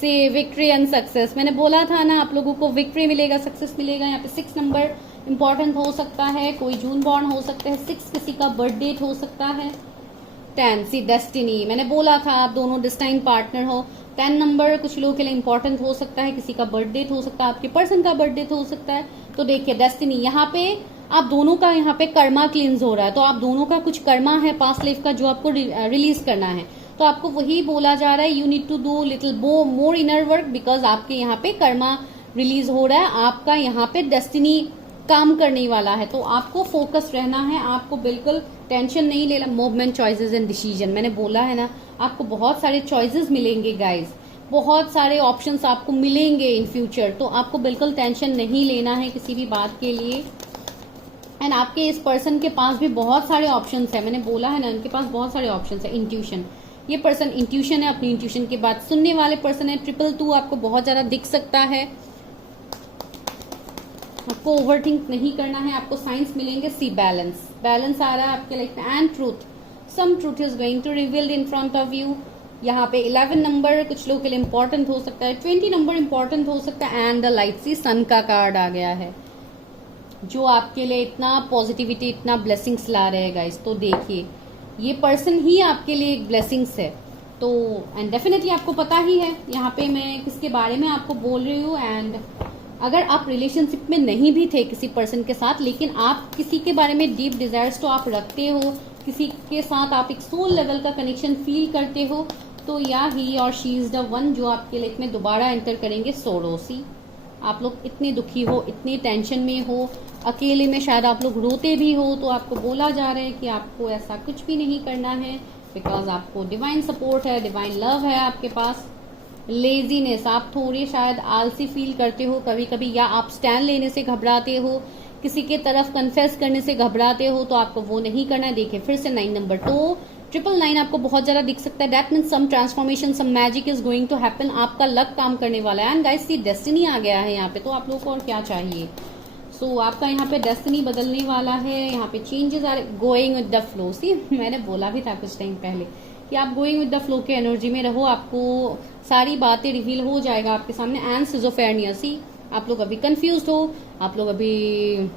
से विक्ट्री एंड सक्सेस, मैंने बोला था ना आप लोगों को विक्ट्री मिलेगा, सक्सेस मिलेगा। यहाँ पे 6 नंबर इंपॉर्टेंट हो सकता है, कोई जून बॉर्न हो सकता है, 6 किसी का बर्थ डेट हो सकता है। 10 सी डेस्टिनी, मैंने बोला था आप दोनों डिस्टाइन पार्टनर हो। 10 नंबर कुछ लोगों के लिए इंपॉर्टेंट हो सकता है, किसी का बर्थ डेट हो सकता है, आपके पर्सन का बर्थ डेट हो सकता है। तो देखिए डेस्टिनी, यहाँ पे आप दोनों का यहाँ पे कर्मा क्लींस हो रहा है, तो आप दोनों का कुछ कर्मा है पास्ट लाइफ का जो आपको रिलीज करना है। तो आपको वही बोला जा रहा है, you need to do little more inner work, because आपके यहाँ पे कर्मा रिलीज हो रहा है, आपका यहाँ पे डेस्टिनी काम करने वाला है। तो आपको फोकस रहना है, आपको बिल्कुल टेंशन नहीं लेना। मूवमेंट, चॉइसेस एंड डिसीजन, मैंने बोला है ना आपको बहुत सारे चॉइसेस मिलेंगे गाइज, बहुत सारे ऑप्शंस आपको मिलेंगे इन फ्यूचर, तो आपको बिल्कुल टेंशन नहीं लेना है किसी भी बात के लिए। एंड आपके इस पर्सन के पास भी बहुत सारे ऑप्शंस है, मैंने बोला है ना उनके पास बहुत सारे ऑप्शंस है। इंट्यूशन, ये पर्सन इंट्यूशन है, अपनी इंट्यूशन की बात सुनने वाले पर्सन है। 222 आपको बहुत ज्यादा दिख सकता है, आपको ओवरथिंक नहीं करना है, आपको साइंस मिलेंगे। सी बैलेंस, बैलेंस आ रहा है आपके लाइफ में। And truth, some truth is going to revealed in front of you. यहाँ पे 11 नंबर कुछ लोगों के लिए इंपॉर्टेंट हो सकता है, 20 नंबर इंपॉर्टेंट हो सकता है। एंड द लाइट, सी सन का कार्ड आ गया है, जो आपके लिए इतना पॉजिटिविटी, इतना ब्लेसिंग्स ला रहे हैं गाइस। तो देखिए ये पर्सन ही आपके लिए एक ब्लेसिंग्स है। तो एंड डेफिनेटली आपको पता ही है यहाँ पे मैं किसके बारे में आपको बोल रही हूँ। एंड अगर आप रिलेशनशिप में नहीं भी थे किसी पर्सन के साथ, लेकिन आप किसी के बारे में डीप डिजायर्स तो आप रखते हो, किसी के साथ आप एक सोल लेवल का कनेक्शन फील करते हो, तो या ही और शी इज द वन जो आपके लाइफ में दोबारा एंटर करेंगे। सोरोसी, आप लोग इतने दुखी हो, इतने टेंशन में हो, अकेले में शायद आप लोग रोते भी हो, तो आपको बोला जा रहा है कि आपको ऐसा कुछ भी नहीं करना है, बिकॉज आपको डिवाइन सपोर्ट है, डिवाइन लव है आपके पास। लेजीनेस, आप थोड़ी शायद आलसी फील करते हो कभी कभी, या आप स्टैंड लेने से घबराते हो, किसी के तरफ कन्फेस करने से घबराते हो, तो आपको वो नहीं करना है। देखिए फिर से 9 नंबर, तो 999 आपको बहुत ज्यादा दिख सकता है। That means some transformation, some magic is going to happen, आपका लक काम करने वाला है। एंड गाइस सी डेस्टिनी आ गया है यहाँ पे, तो आप लोगों को और क्या चाहिए। सो आपका यहाँ पे डेस्टिनी बदलने वाला है, यहाँ पे changes are going with the flow. See मैंने बोला भी था कुछ टाइम पहले कि आप गोइंग विद द फ्लो के एनर्जी में रहो, आपको सारी बातें रिवील हो जाएगा आपके सामने। एंड सिजोफेरेनिया, सी आप लोग अभी कंफ्यूज हो, आप लोग अभी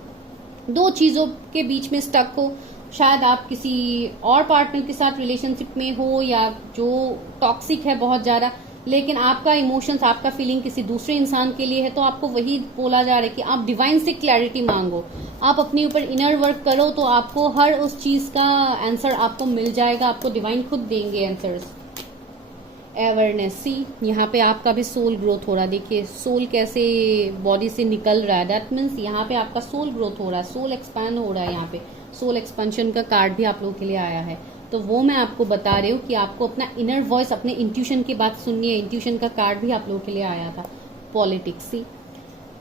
2 चीजों के बीच में स्टक हो, शायद आप किसी और पार्टनर के साथ रिलेशनशिप में हो, या जो टॉक्सिक है बहुत ज्यादा, लेकिन आपका इमोशंस, आपका फीलिंग किसी दूसरे इंसान के लिए है। तो आपको वही बोला जा रहा है कि आप डिवाइन से क्लैरिटी मांगो, आप अपने ऊपर इनर वर्क करो, तो आपको हर उस चीज का आंसर आपको मिल जाएगा, आपको डिवाइन खुद देंगे आंसर्स। अवेयरनेस, सी यहाँ पे आपका भी सोल ग्रोथ हो रहा है। देखिए सोल कैसे बॉडी से निकल रहा है, दैट मीन्स यहाँ पे आपका सोल ग्रोथ हो रहा है, सोल एक्सपैंड हो रहा है। यहाँ पे सोल एक्सपेंशन का कार्ड भी आप लोगों के लिए आया है, तो वो मैं आपको बता रही हूँ कि आपको अपना इनर वॉइस, अपने इंट्यूशन की बात सुननी है। इंट्यूशन का कार्ड भी आप लोगों के लिए आया था। पॉलिटिक्स, सी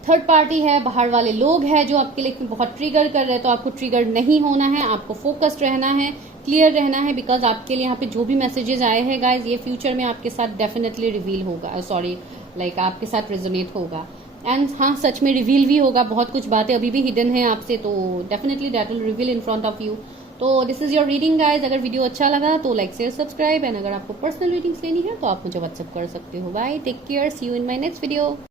थर्ड पार्टी है, बाहर वाले लोग हैं जो आपके लिए बहुत ट्रिगर कर रहे हैं, तो आपको ट्रिगर नहीं होना है, आपको फोकस्ड रहना है, क्लियर रहना है, बिकॉज आपके लिए यहाँ पे जो भी मैसेजेस आए हैं गाइज, ये फ्यूचर में आपके साथ डेफिनेटली रिवील होगा, सॉरी लाइक आपके साथ रेजोनेट होगा। एंड हाँ, सच में रिवील भी होगा, बहुत कुछ बातें अभी भी हिडन है आपसे, तो definitely that will reveal in front of you. तो this is your reading guys. अगर वीडियो अच्छा लगा तो लाइक शेयर सब्सक्राइब, एंड अगर आपको पर्सनल रीडिंग्स लेनी है तो आप मुझे व्हाट्सएप कर सकते हो। Bye, take care, see you in my next video.